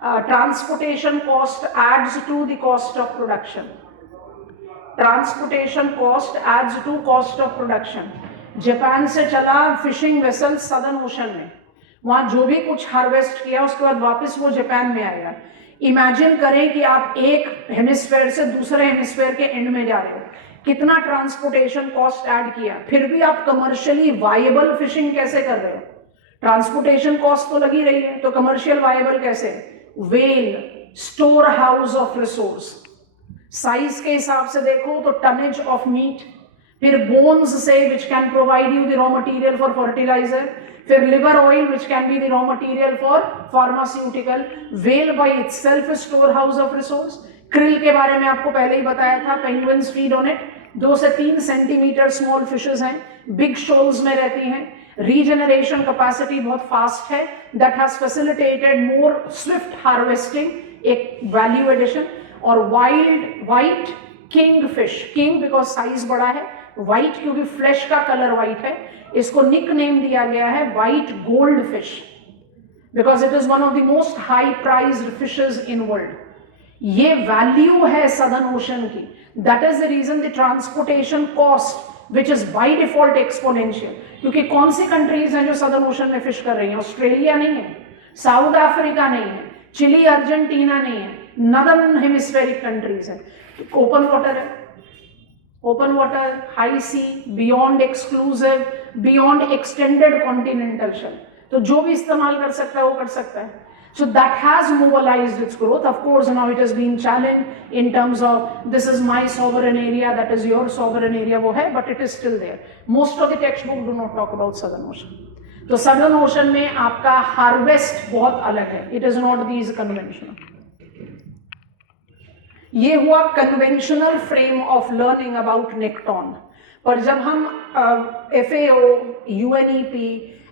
transportation cost adds to the cost of production, transportation cost adds to cost of production. Japan से चला फिशिंग वेसल सदर्न ओशन में, वहां जो भी कुछ हार्वेस्ट किया उसके बाद वापस वो जापान में आएगा। इमेजिन करें कि आप एक हेमिस्फेयर से दूसरे हेमिस्फेयर के एंड में जा रहे हो, कितना ट्रांसपोर्टेशन कॉस्ट ऐड किया, फिर भी आप कमर्शियली वायबल फिशिंग कैसे कर रहे हो? ट्रांसपोर्टेशन कॉस्ट तो लगी रही है, तो कमर्शियल वायबल कैसे? Whale store house of resource, size के हिसाब से देखो तो टनेज ऑफ मीट, फिर बोन्स से which can provide you the raw material for fertiliser, फिर liver oil which can be the raw material for pharmaceutical, whale by itself store house of resource. Krill के बारे में आपको पहले ही बताया था, पेंगुइन्स फीड ऑन इट, 2 से 3 सेंटीमीटर स्मॉल फिशेस हैं, बिग शोल्स में रहती हैं, रीजनरेशन कैपेसिटी बहुत फास्ट है, that has facilitated more Swift harvesting, एक वैल्यू एडिशन। और white king fish, king because size बड़ा है, व्हाइट क्योंकि फ्लैश का कलर व्हाइट है, इसको निक नेम दिया गया है white gold fish because it is one of the most high prized fishes in world. ये वैल्यू है सदर्न ओशन की, that is the reason the transportation cost which is by default exponential. क्योंकि कौन सी कंट्रीज हैं जो सदर्न ओशन में फिश कर रही हैं? ऑस्ट्रेलिया नहीं है, साउथ अफ्रीका नहीं है, चिली अर्जेंटीना नहीं है, नदर्न हेमिस्फेरिक कंट्रीज है, ओपन वाटर है, open water, high sea, beyond exclusive, beyond extended continental shelf, तो जो भी इस्तेमाल कर सकता है वो कर सकता है। So that has mobilized its growth. Of course, now it has been challenged in terms of this is my sovereign area, that is your sovereign area, वो है, but it is still there. Most of the textbooks do not talk about Southern Ocean. तो Southern Ocean में आपका हार्वेस्ट बहुत अलग है, it is not these conventional. ये हुआ conventional frame of learning about nekton. पर जब हम FAO, UNEP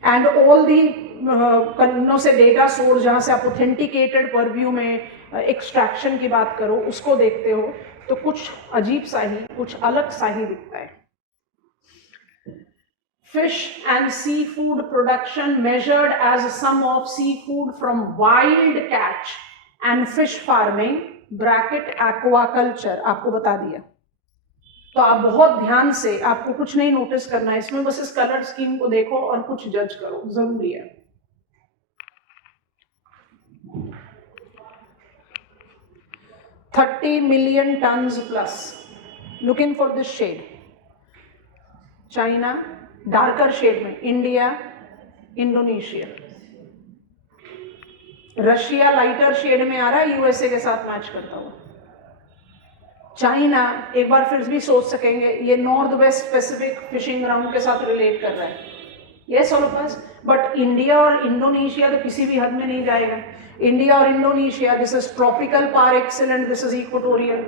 and all the कन्नों से डेटा सोर्स जहाँ से आप ऑथेंटिकेटेड परव्यू में एक्सट्रैक्शन की बात करो उसको देखते हो तो कुछ अजीब सा ही, कुछ अलग सा ही दिखता है। Fish and seafood production measured as a sum of seafood from wild catch and fish farming bracket aquaculture आपको बता दिया। तो आप बहुत ध्यान से, आपको कुछ नहीं नोटिस करना है इसमें, बस इस कलर स्कीम को देखो और कुछ जज करो, जरूरी है। $30 million tons plus, looking for this shade, China darker shade में, India, Indonesia, Russia lighter shade में आ रहा है, यूएसए के साथ मैच करता हुआ, चाइना एक बार फिर भी सोच सकेंगे ये north west Pacific fishing ground के साथ रिलेट कर रहा है, yes all of us, but India और इंडोनेशिया तो किसी भी हद में नहीं जाएगा। इंडिया और Indonesia, this is tropical par excellent, this is equatorial.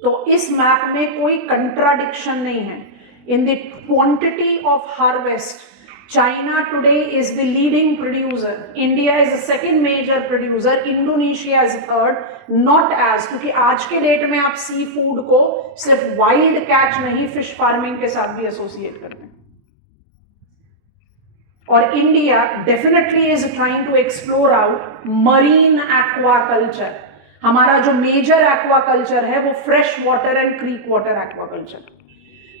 तो इस मैप में कोई कंट्राडिक्शन नहीं है। In the quantity of harvest, China today is the leading producer, India is the second major producer, Indonesia is third, not as, क्योंकि आज के डेट में आप सी फूड को सिर्फ वाइल्ड कैच नहीं फिश फार्मिंग के साथ भी एसोसिएट करते हैं। और India definitely is trying to explore out marine aquaculture. हमारा जो मेजर एक्वाकल्चर है वो fresh water and creek water aquaculture.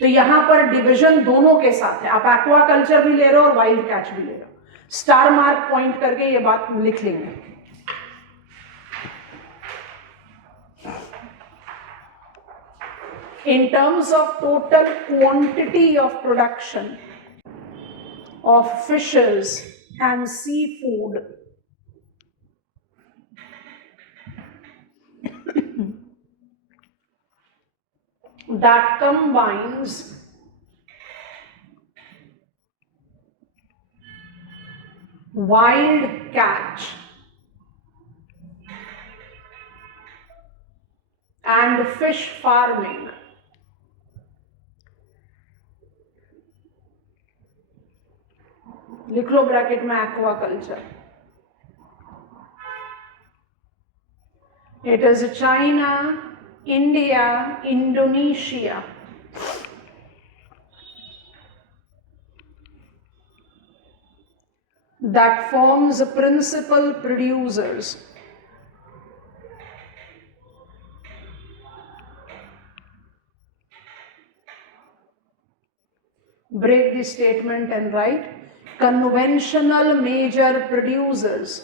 तो यहां पर डिवीजन दोनों के साथ है, आप एक्वाकल्चर भी ले रहे हो और वाइल्ड कैच भी ले रहे हो। स्टार मार्क पॉइंट करके ये बात लिख लेंगे। In terms of total quantity of production of fishes and seafood, that combines wild catch and fish farming, लिख लो ब्रैकेट में aquaculture, it is China, India, Indonesia, that forms the principal producers. Break the statement and write conventional major producers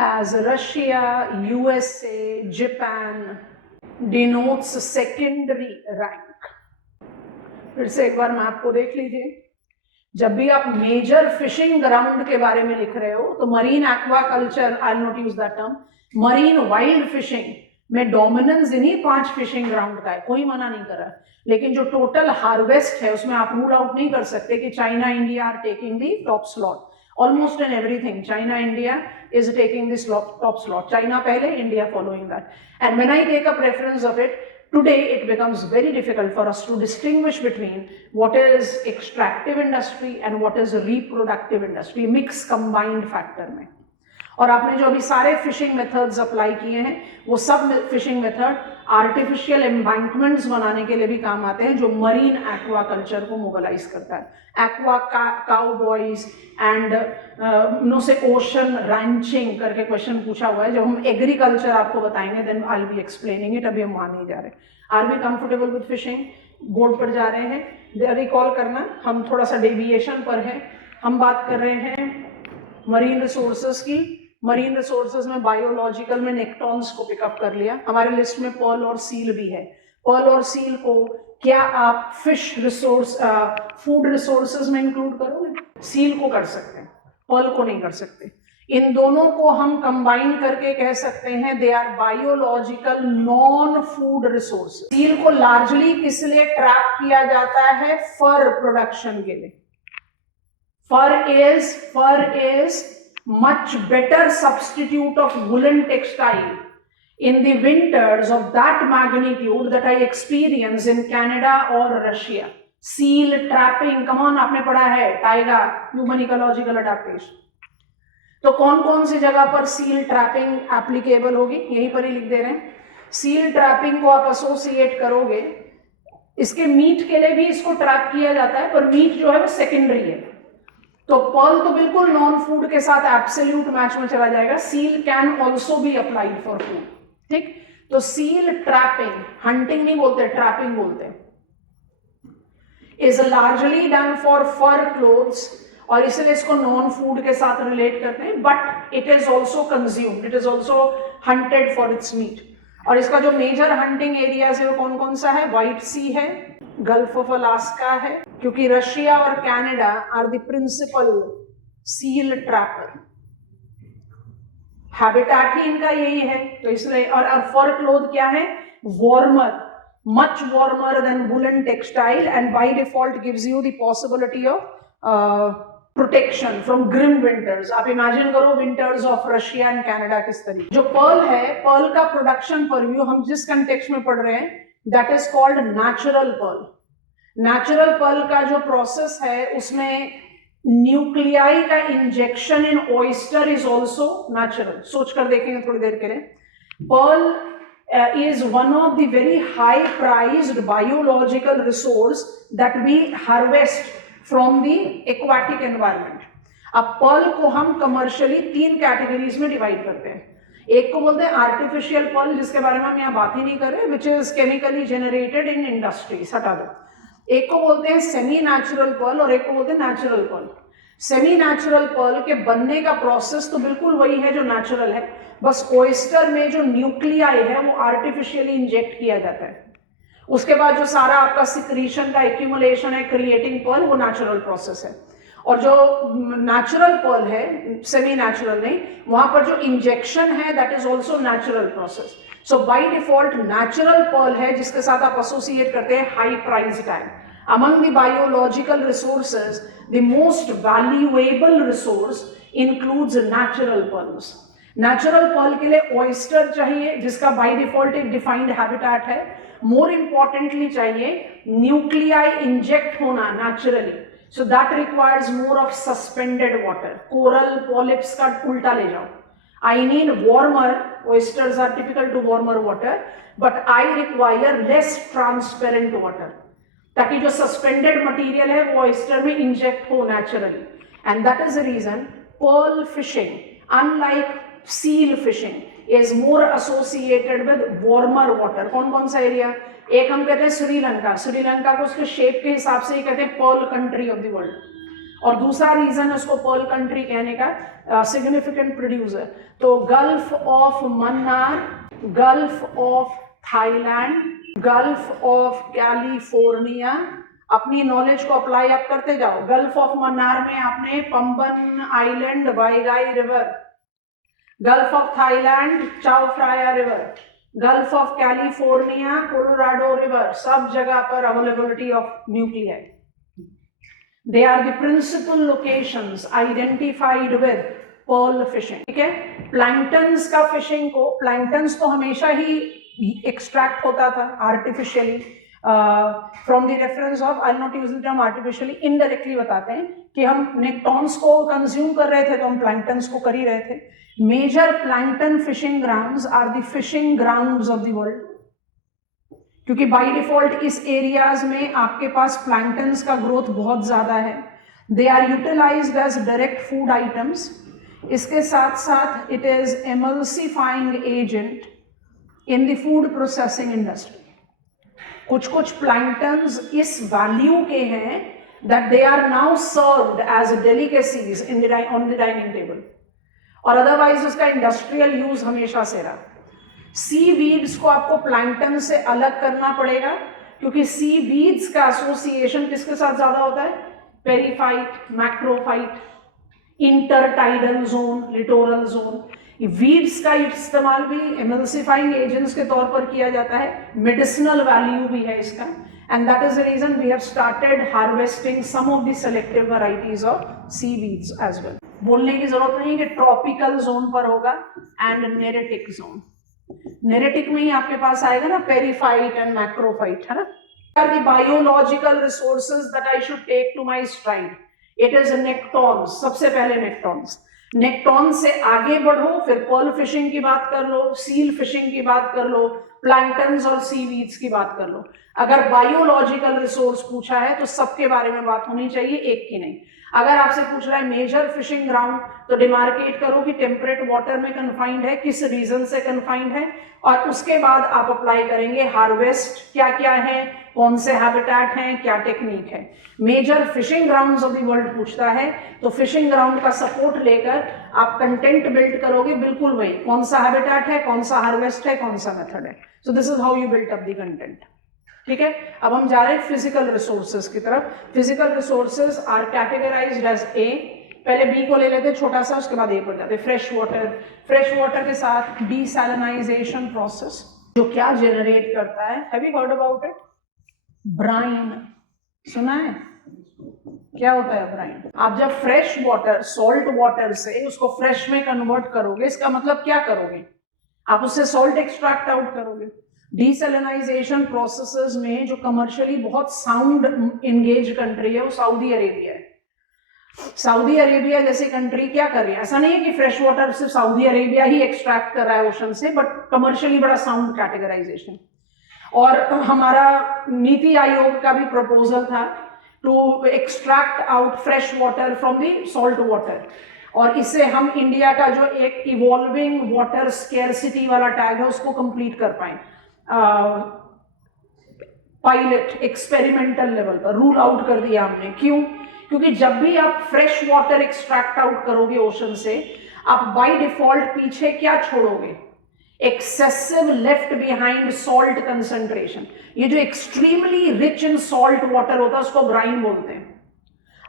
as Russia, USA, Japan denotes secondary rank. फिर से एक बार मैप को देख लीजिए. जब भी आप मेजर फिशिंग ग्राउंड के बारे में लिख रहे हो तो marine aquaculture, I will not use that term, marine wild fishing में डोमिनेंस इन्हीं 5 फिशिंग ग्राउंड का है, कोई मना नहीं कर रहा. लेकिन जो टोटल हार्वेस्ट है उसमें आप रूल आउट नहीं कर सकते कि China India are taking the top slot. Almost in everything China India is taking this top slot. China पहले, India following that. And when I take a preference of it, today it becomes very difficult for us to distinguish between what is extractive industry and what is reproductive industry, mix combined factor में. और आपने जो अभी सारे फिशिंग मेथड्स अप्लाई किए हैं वो सब फिशिंग मेथड आर्टिफिशियल एम्बैंकमेंट्स बनाने के लिए भी काम आते हैं, जो मरीन एक्वाकल्चर को मोबिलाइज करता है. एक्वा काउबॉयज एंड नो से ओशन रैंचिंग करके क्वेश्चन पूछा हुआ है. जब हम एग्रीकल्चर आपको बताएंगे then I will be explaining it. अभी हम वहां नहीं जा रहे. Are we comfortable with fishing? Board पर जा रहे हैं. रिकॉल करना, हम थोड़ा सा डेविएशन पर है. हम बात कर रहे हैं मरीन रिसोर्सेज की. मरीन रिसोर्सेज में बायोलॉजिकल में नेक्टॉन्स को पिकअप कर लिया. हमारे लिस्ट में पर्ल और सील भी है. पर्ल और सील को क्या आप फिश रिसोर्स फूड रिसोर्सेज में इंक्लूड करोगे? सील को कर सकते हैं, पर्ल को नहीं कर सकते. इन दोनों को हम कंबाइन करके कह सकते हैं they are biological non food resources. Seal को लार्जली किस लिए ट्रैप किया जाता है? फर प्रोडक्शन के लिए. फर is much better substitute of woolen textile in the winters of that magnitude that I experience in Canada or Russia. Seal trapping, come on, आपने पढ़ा है टाइगा, ह्यूमन इकोलॉजिकल अडेप्टेशन. तो कौन कौन सी जगह पर सील ट्रैपिंग एप्लीकेबल होगी, यहीं पर ही लिख दे रहे हैं. सील ट्रैपिंग को आप एसोसिएट करोगे, इसके मीट के लिए भी इसको ट्रैप किया जाता है, पर मीट जो है वो सेकेंडरी है. तो पर्ल तो बिल्कुल नॉन फूड के साथ एब्सोल्यूट मैच में चला जाएगा. Seal can also be applied for food. ठीक. तो सील ट्रैपिंग, हंटिंग नहीं बोलते, ट्रैपिंग बोलते हैं, is largely done for fur clothes, और इसलिए इसको नॉन फूड के साथ रिलेट करते हैं. But it is also consumed, it is also hunted for its meat. और इसका जो मेजर हंटिंग एरियाज है वो कौन कौन सा है? व्हाइट सी है, गल्फ ऑफ अलास्का है, क्योंकि रशिया और Canada are the principal seal trapper. Habitat ही इनका यही है, तो इसलिए. और फर क्लोथ क्या है? Warmer, much warmer than woollen textile, and by default gives you the possibility of protection from grim winters. आप इमेजिन करो winters of Russia and Canada किस तरीके. जो पर्ल है, पर्ल का प्रोडक्शन पर व्यू हम जिस कंटेक्स्ट में पढ़ रहे हैं that is called natural pearl. Natural pearl का जो प्रोसेस है उसमें न्यूक्लियाई का injection in oyster is also natural. सोचकर देखेंगे थोड़ी देर के लिए. Pearl is one of the very high prized biological resource that we harvest from the aquatic environment. अब पर्ल को हम कमर्शियली 3 कैटेगरीज में डिवाइड करते हैं. एक को बोलते हैं आर्टिफिशियल पर्ल, जिसके बारे में हम यहाँ बात ही नहीं कर रहे, which is chemically generated in industries, हटा दो. एक को बोलते हैं सेमी नेचुरल पर्ल और एक को बोलते हैं natural pearl. Semi natural pearl के बनने का प्रोसेस तो बिल्कुल वही है जो नेचुरल है, बस ऑयस्टर में जो न्यूक्लियाई है वो आर्टिफिशियली इंजेक्ट किया जाता है. उसके बाद जो सारा आपका सिक्रीशन का एक्यूमुलेशन है क्रिएटिंग पर्ल, वो नेचुरल प्रोसेस है. और जो नेचुरल पर्ल है, सेमी नेचुरल नहीं, वहां पर जो इंजेक्शन है that is also natural process. So by default natural pearl है जिसके साथ आप एसोसिएट करते हैं high price tag. Among the biological resources the most valuable resource includes natural pearls. Natural pearl के लिए ऑयस्टर चाहिए जिसका बाय डिफॉल्ट एक डिफाइंड हैबिटेट है. मोर इंपॉर्टेंटली चाहिए न्यूक्लियाई इंजेक्ट होना naturally, so that requires more of suspended water. Coral polyps का उल्टा ले जाओ. I need warmer, oysters are typical to warmer water, but I require less transparent water, ताकि जो suspended material है वो oyster में inject हो naturally. And that is the reason pearl fishing, unlike seal fishing, is more associated with warmer water. कौन कौन सा एरिया? एक हम कहते हैं श्रीलंका. श्रीलंका को उसके शेप के हिसाब से ही कहते हैं pearl country of the world. और दूसरा रीजन है उसको पर्ल कंट्री कहने का, सिग्निफिकेंट प्रोड्यूसर। तो gulf of Mannar, gulf of Thailand, gulf of California. अपनी नॉलेज को अप्लाई आप करते जाओ। गल्फ ऑफ मन्नार में आपने Pamban island, Vaigai river, gulf of Thailand Chao Phraya river, gulf of California Colorado river, सब जगह पर availability of nuclei. They are the principal locations identified with pearl fishing। ठीक है, प्लैंक्टन्स का फिशिंग को, प्लैंक्टन्स तो हमेशा ही एक्सट्रैक्ट होता था artificially from the reference of, I not use the term artificially, indirectly बताते हैं कि हम नेक्टॉन्स को कंज्यूम कर रहे थे तो हम प्लैंक्टन्स को कर ही रहे थे। Major plankton fishing grounds are the fishing grounds of the world, क्योंकि बाय डिफॉल्ट इस एरियाज में आपके पास प्लैंक्टन्स का ग्रोथ बहुत ज्यादा है। They are utilised as direct food items. इसके साथ साथ it is emulsifying agent in the food processing industry. कुछ कुछ प्लैंक्टन्स इस वैल्यू के हैं that they are now served as delicacies in on the dining table, और अदरवाइज उसका इंडस्ट्रियल यूज हमेशा से रहा। सी वीड्स को आपको प्लैंक्टन से अलग करना पड़ेगा, क्योंकि सी वीड्स का एसोसिएशन किसके साथ ज्यादा होता है? Periphyte, macrophyte, intertidal zone, littoral zone. Weeds का इस्तेमाल भी एमल्सिफाइंग एजेंट्स के तौर पर किया जाता है, मेडिसिनल वैल्यू भी है इसका, and that is the reason we have started harvesting some of the selective varieties of sea weeds as well. बोलने की जरूरत नहीं कि ट्रॉपिकल जोन पर होगा एंड नेरेटिक जोन। नेरेटिक में ही आपके पास आएगा ना पेरीफाइट एंड मैक्रोफाइट, है ना। Are the biological resources that I should take to my stride, it is nektons. सबसे पहले नेक्टॉन्स, नेक्टॉन से आगे बढ़ो, फिर पर्ल फिशिंग की बात कर लो, सील फिशिंग की बात कर लो, प्लैंक्टन्स और सीवीड्स की बात कर लो। अगर बायोलॉजिकल रिसोर्स पूछा है तो सबके बारे में बात होनी चाहिए, एक की नहीं। अगर आपसे पूछ रहा है मेजर फिशिंग ग्राउंड, तो डिमार्केट करो कि टेम्परेट वाटर में कन्फाइंड है, किस रीजन से कन्फाइंड है, और उसके बाद आप अप्लाई करेंगे हार्वेस्ट क्या क्या है, कौन से हैबिटेट हैं, क्या टेक्निक है। Major fishing grounds of the world पूछता है तो फिशिंग ग्राउंड का सपोर्ट लेकर आप कंटेंट बिल्ड करोगे, बिल्कुल वही, कौन सा हैबिटेट है, कौन सा हार्वेस्ट है, कौन सा मेथड है। So this is how you built up the content. ठीक है, अब हम जा रहे हैं फिजिकल रिसोर्सेज की तरफ। Physical resources are categorised as A, पहले बी को ले लेते छोटा सा, उसके बाद ए पर जाते। फ्रेश वाटर, फ्रेश वाटर के साथ डीसैलिनाइजेशन प्रोसेस, जो क्या जनरेट करता है, have you heard about it? Brine, सुना है क्या होता है ब्राइन? आप जब फ्रेश वाटर सॉल्ट वाटर से उसको फ्रेश में कन्वर्ट करोगे, इसका मतलब क्या करोगे? आप उससे सॉल्ट एक्सट्रैक्ट आउट करोगे। डीसैलिनाइजेशन प्रोसेसेस में जो कमर्शियली बहुत साउंड एंगेज कंट्री है वो सऊदी अरेबिया है। सऊदी अरेबिया जैसी कंट्री क्या कर रही है? ऐसा नहीं है कि फ्रेश वाटर सिर्फ सऊदी अरेबिया ही एक्सट्रैक्ट कर रहा है ओशन से, बट कमर्शियली बड़ा साउंड कैटेगराइजेशन। और हमारा नीति आयोग का भी प्रपोजल था to extract out fresh water from the salt water, और इससे हम इंडिया का जो एक इवॉल्विंग वाटर स्केर्सिटी वाला टैग है उसको कंप्लीट कर पाए। पायलट एक्सपेरिमेंटल लेवल पर रूल आउट कर दिया हमने। क्यों? क्योंकि जब भी आप फ्रेश वाटर एक्सट्रैक्ट आउट करोगे ओशन से, आप बाय डिफॉल्ट पीछे क्या छोड़ोगे? Excessive left behind salt concentration. ये जो extremely rich in salt water होता है उसको ब्राइन बोलते हैं।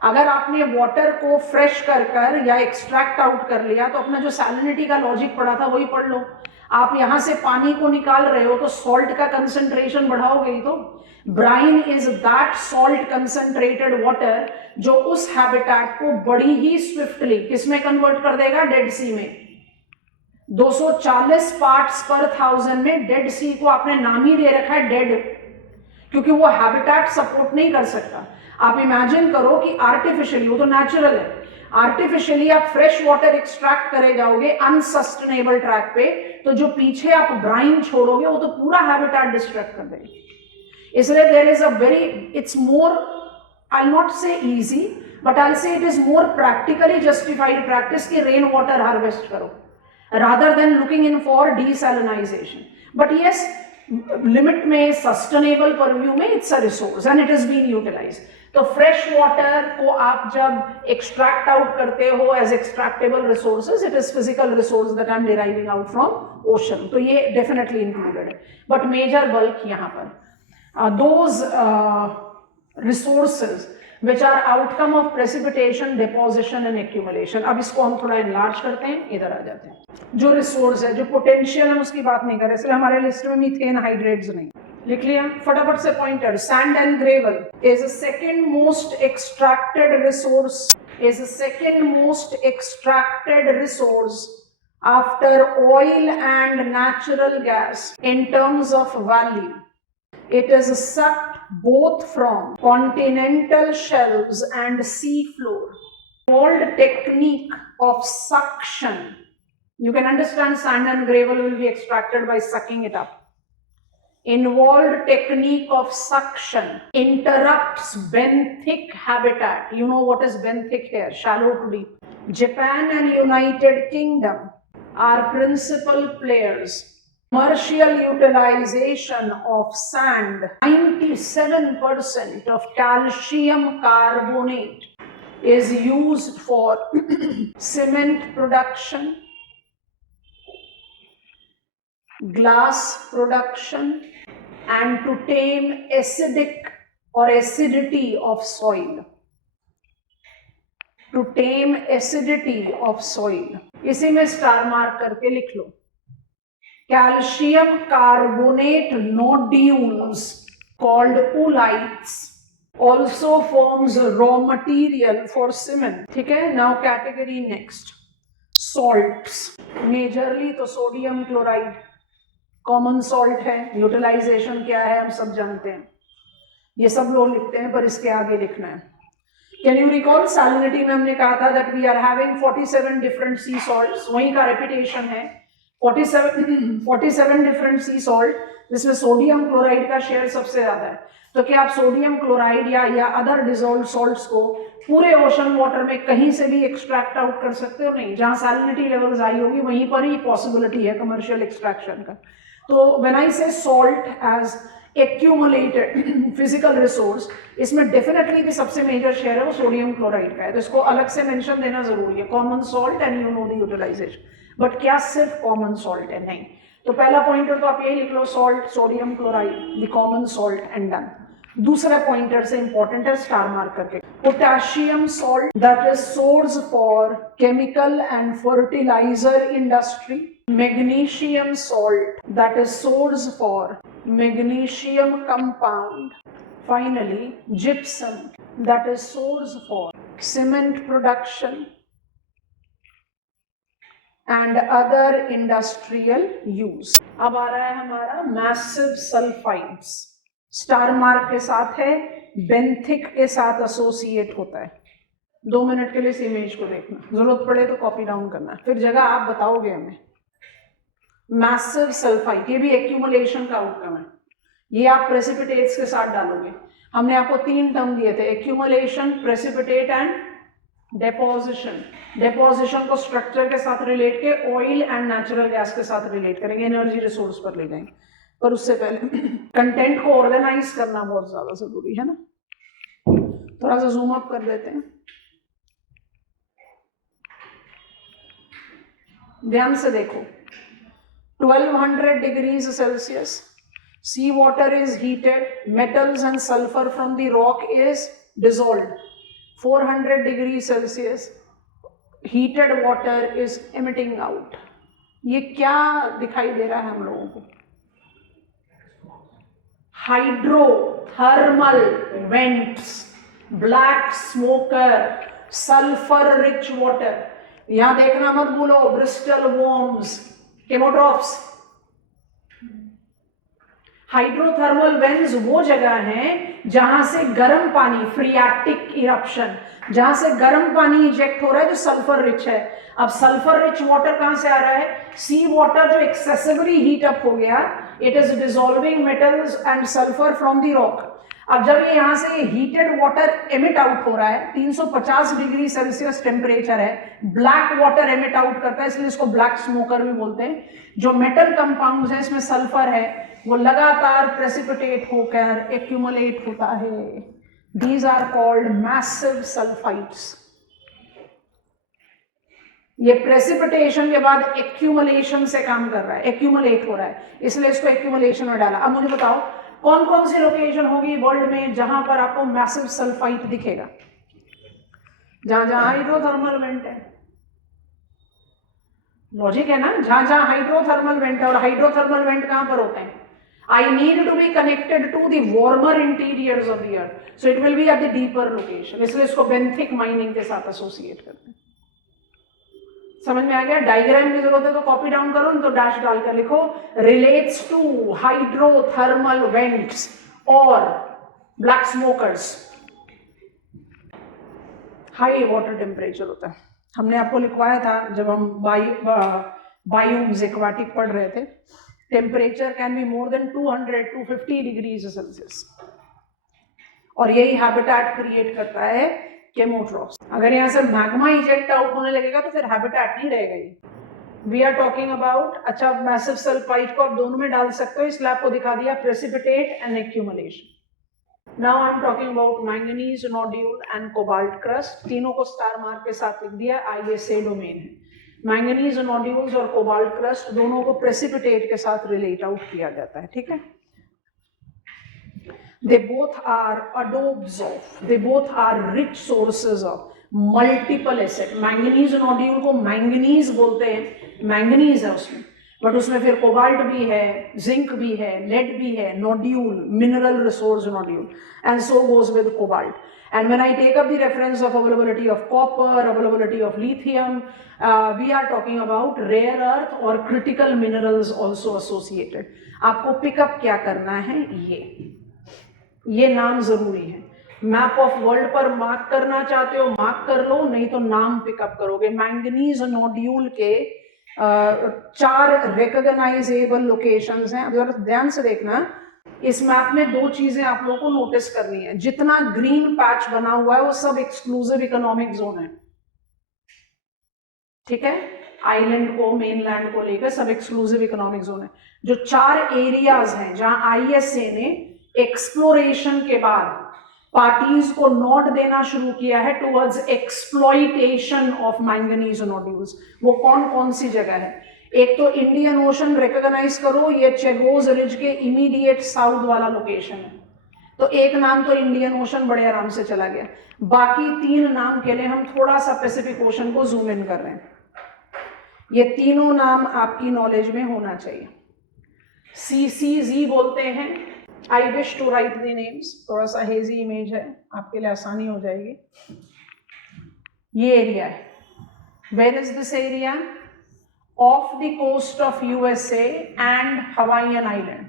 अगर आपने वाटर को फ्रेश कर या एक्सट्रैक्ट आउट कर लिया तो अपना जो सैलिनिटी का लॉजिक पढ़ा था वही पढ़ लो। आप यहां से पानी को निकाल रहे हो तो सॉल्ट का कंसंट्रेशन बढ़ाओगे ही तो। Brine is that salt concentrated water जो उस हैबिटेट को बड़ी ही स्विफ्टली किसमें कन्वर्ट कर देगा? डेड सी में। 240 पार्ट्स पर 1000 में डेड सी को आपने नाम ही दे रखा है डेड, क्योंकि वो हैबिटेट सपोर्ट नहीं कर सकता। आप इमेजिन करो कि आर्टिफिशियली, वो तो नेचुरल है, आर्टिफिशियली आप फ्रेश वाटर एक्सट्रैक्ट करे जाओगे अनसस्टेनेबल ट्रैक पे, तो जो पीछे आप ब्राइन छोड़ोगे वो तो पूरा हैबिटेट डिस्ट्रैक्ट कर देगा। इसलिए there is a very, it's more, I will not say easy, but I will say it is more practically justified practice कि रेन वाटर हार्वेस्ट करो rather than looking in for desalinization. But yes, limit में, सस्टेनेबल परव्यू में it's a resource and it is been utilise. तो फ्रेश वाटर को आप जब एक्सट्रैक्ट आउट करते हो as extractable resources, it is physical resource that I am deriving out from ocean, तो ये डेफिनेटली इंक्लूडेड है। बट मेजर बल्क यहाँ पर those resources which are outcome of precipitation, deposition and accumulation। अब इसको हम थोड़ा enlarge करते हैं, इधर आ जाते हैं। जो रिसोर्स है, जो पोटेंशियल, हम उसकी बात नहीं कर रहे, इसलिए हमारे लिस्ट में मीथेन हाइड्रेट्स नहीं। लिख लिया फटाफट से pointer. Sand and gravel is second most extracted resource, is second most extracted resource after oil and natural gas in terms of value. It is sucked both from continental shelves and sea floor. Called technique of suction. You can understand sand and gravel will be extracted by sucking it up. Involved technique of suction interrupts benthic habitat. You know what is benthic here? Shallow to deep. Japan and United Kingdom are principal players. Commercial utilization of sand, 97% of calcium carbonate is used for cement production, glass production, and to tame acidic or acidity of soil. To tame acidity of soil. इसी में स्टार मार्क करके लिख लो। Calcium carbonate nodules called oolites also forms raw material for cement। ठीक है, now category next, salts। Majorly तो सोडियम क्लोराइड कॉमन सॉल्ट है, यूटिलाइजेशन क्या है हम सब जानते हैं, ये सब लोग लिखते हैं, पर इसके आगे लिखना है। कैन यू रिकॉल सैलिनिटी में हमने कहा था that we are having 47 different sea salts, वहीं का रेपिटेशन है 47 डिफरेंट सी सॉल्ट, जिसमें सोडियम क्लोराइड का शेयर सबसे ज्यादा है। तो क्या आप सोडियम क्लोराइड या अदर डिसॉल्व्ड सॉल्ट्स को पूरे ओशन वाटर में कहीं से भी एक्सट्रैक्ट आउट कर सकते हो? नहीं, जहां सैलिनिटी लेवल्स हाई होगी वहीं पर ही पॉसिबिलिटी है कमर्शियल एक्सट्रैक्शन का। तो when I say salt as accumulated physical resource, इसमें डेफिनेटली भी सबसे मेजर शेयर है वो सोडियम क्लोराइड का है, तो इसको अलग से मेंशन देना जरूरी है। Common salt and you know the utilisation, but क्या सिर्फ कॉमन सॉल्ट है? नहीं। तो पहला पॉइंटर तो आप यही लिख लो, salt, sodium chloride, the common salt and done. दूसरा पॉइंटर से इंपॉर्टेंट है, स्टार मार्क करके, potassium salt that is source for chemical and fertiliser industry, magnesium salt that is source for magnesium compound, finally gypsum that is source for cement production and other industrial use। अब आ रहा है हमारा massive sulfides, स्टार मार्क के साथ है, बेंथिक के साथ एसोसिएट होता है। 2 मिनट के लिए इस इमेज को देखना, जरूरत पड़े तो कॉपी डाउन करना, फिर जगह आप बताओगे हमें। मैसिव सल्फाइड, ये भी एक्यूमुलेशन का आउटकम है, ये आप प्रेसिपिटेट्स के साथ डालोगे। हमने आपको 3 टर्म दिए थे, accumulation, precipitate and deposition. Deposition को स्ट्रक्चर के साथ रिलेट के ऑयल एंड नेचुरल गैस के साथ रिलेट करेंगे, एनर्जी रिसोर्स पर ले जाएंगे, पर उससे पहले कंटेंट को ऑर्गेनाइज करना बहुत ज्यादा जरूरी है ना। थोड़ा सा जूम अप कर देते हैं, ध्यान से देखो। 1200 degrees Celsius, sea water is heated, metals and sulfur from the rock is dissolved. 400 degrees Celsius, heated water is emitting out। ये क्या दिखाई दे रहा है हम लोगों को? Hydrothermal vents, black smoker, sulphur rich water. यहां देखना मत भूलो, ब्रिस्टल वॉर्म्स, केमोट्रॉप्स। हाइड्रोथर्मल वेंट्स वो जगह हैं जहां से गर्म पानी, फ्रियाटिक इरप्शन, जहां से गर्म पानी इजेक्ट हो रहा है जो सल्फर रिच है। अब सल्फर रिच वाटर कहां से आ रहा है? सी वाटर जो एक्सेसिवली हीट अप हो गया, it is dissolving metals and sulphur from the rock. अब जब ये यहाँ से हीटेड वाटर एमिट आउट हो रहा है, 350 डिग्री सेल्सियस टेम्परेचर है, ब्लैक वाटर एमिट आउट करता है, इसलिए इसको ब्लैक स्मोकर भी बोलते हैं। जो मेटल कंपाउंड्स हैं, इसमें सल्फर है, वो लगातार प्रेसिपिटेट होकर एक्यूमुलेट होता है। These are called massive sulphides. ये प्रेसिपिटेशन के बाद एक्यूमुलेशन से काम कर रहा है, एक्यूमुलेट हो रहा है, इसलिए इसको एक्यूमुलेशन में डाला। अब मुझे बताओ कौन कौन सी लोकेशन होगी वर्ल्ड में जहां पर आपको मैसिव सल्फाइड दिखेगा? जहां जहां हाइड्रोथर्मल वेंट है। लॉजिक है ना, जहां जहां हाइड्रोथर्मल वेंट है। और हाइड्रोथर्मल वेंट कहां पर होते हैं? I need to be connected to the warmer interiors of the earth, so it will be at the deeper location. इसलिए इसको बेंथिक माइनिंग के साथ एसोसिएट करते हैं। समझ में आ गया? डायग्राम की जरूरत है तो कॉपी डाउन करो, तो डैश डालकर लिखो, रिलेट्स टू हाइड्रोथर्मल वेंट्स और black smokers. High water temperature होता है। हमने आपको लिखवाया था जब हम बायोम्स एक्वाटिक पढ़ रहे थे, temperature can be more than 200-250 degrees Celsius, और यही हैबिटेट क्रिएट करता है केमोट्रॉफ्स। अगर यहाँ से मैग्मा इजेक्ट आउट होने लगेगा तो फिर हैबिटेट नहीं रहेगा ये। वी आर टॉकिंग अबाउट, अच्छा मैसिव सल्फाइड को आप दोनों में डाल सकते हो, इसलिए आपको दिखा दिया precipitate and accumulation. Now I am talking about manganese nodule and cobalt crust. तीनों को स्टार मार्क के साथ लिख दिया, ISA डोमेन है। मैंगनीज नोड्यूल्स और कोबाल्ट क्रस्ट दोनों को प्रेसिपिटेट के साथ रिलेट आउट किया जाता है, ठीक है। They both are adobes of, they both are rich sources of multiple acid. Manganese nodule को मैंगनीज बोलते हैं, मैंगनीज है उसमें, बट उसमें फिर कोबाल्ट भी है, जिंक भी है, लेड भी है, nodule, mineral resource nodule, and so goes with cobalt. And when I take up the reference of availability of copper, availability of lithium, we are talking about rare earth or critical minerals also associated. आपको पिकअप क्या करना है, ये नाम जरूरी है। मैप ऑफ वर्ल्ड पर मार्क करना चाहते हो मार्क कर लो, नहीं तो नाम पिकअप करोगे। मैंगनीज नोड्यूल के 4 रिकॉग्नाइजेबल लोकेशंस हैं। अगर ध्यान से देखना, इस मैप में 2 चीजें आप लोगों को नोटिस करनी है। जितना ग्रीन पैच बना हुआ है वो सब एक्सक्लूसिव इकोनॉमिक जोन है, ठीक है। आइलैंड को, मेनलैंड को लेकर सब एक्सक्लूसिव इकोनॉमिक जोन है। जो 4 एरियाज हैं जहां ISA ने एक्सप्लोरेशन के बाद पार्टीज को नोट देना शुरू किया है towards exploitation of manganese nodules, वो कौन कौन सी जगह है? एक तो इंडियन ओशन रिकॉग्नाइज करो, ये चेगोज रिज के इमीडिएट साउथ वाला लोकेशन है, तो एक नाम तो इंडियन ओशन बड़े आराम से चला गया। बाकी 3 नाम के लिए हम थोड़ा सा पैसिफिक ओशन को जूम इन कर रहे हैं। ये तीनों नाम आपकी नॉलेज में होना चाहिए। CCZ बोलते हैं। I wish to write the names, थोड़ा सा हेजी इमेज है, आपके लिए आसानी हो जाएगी। ये एरिया है, where is this area? Off the coast of USA and Hawaiian Island.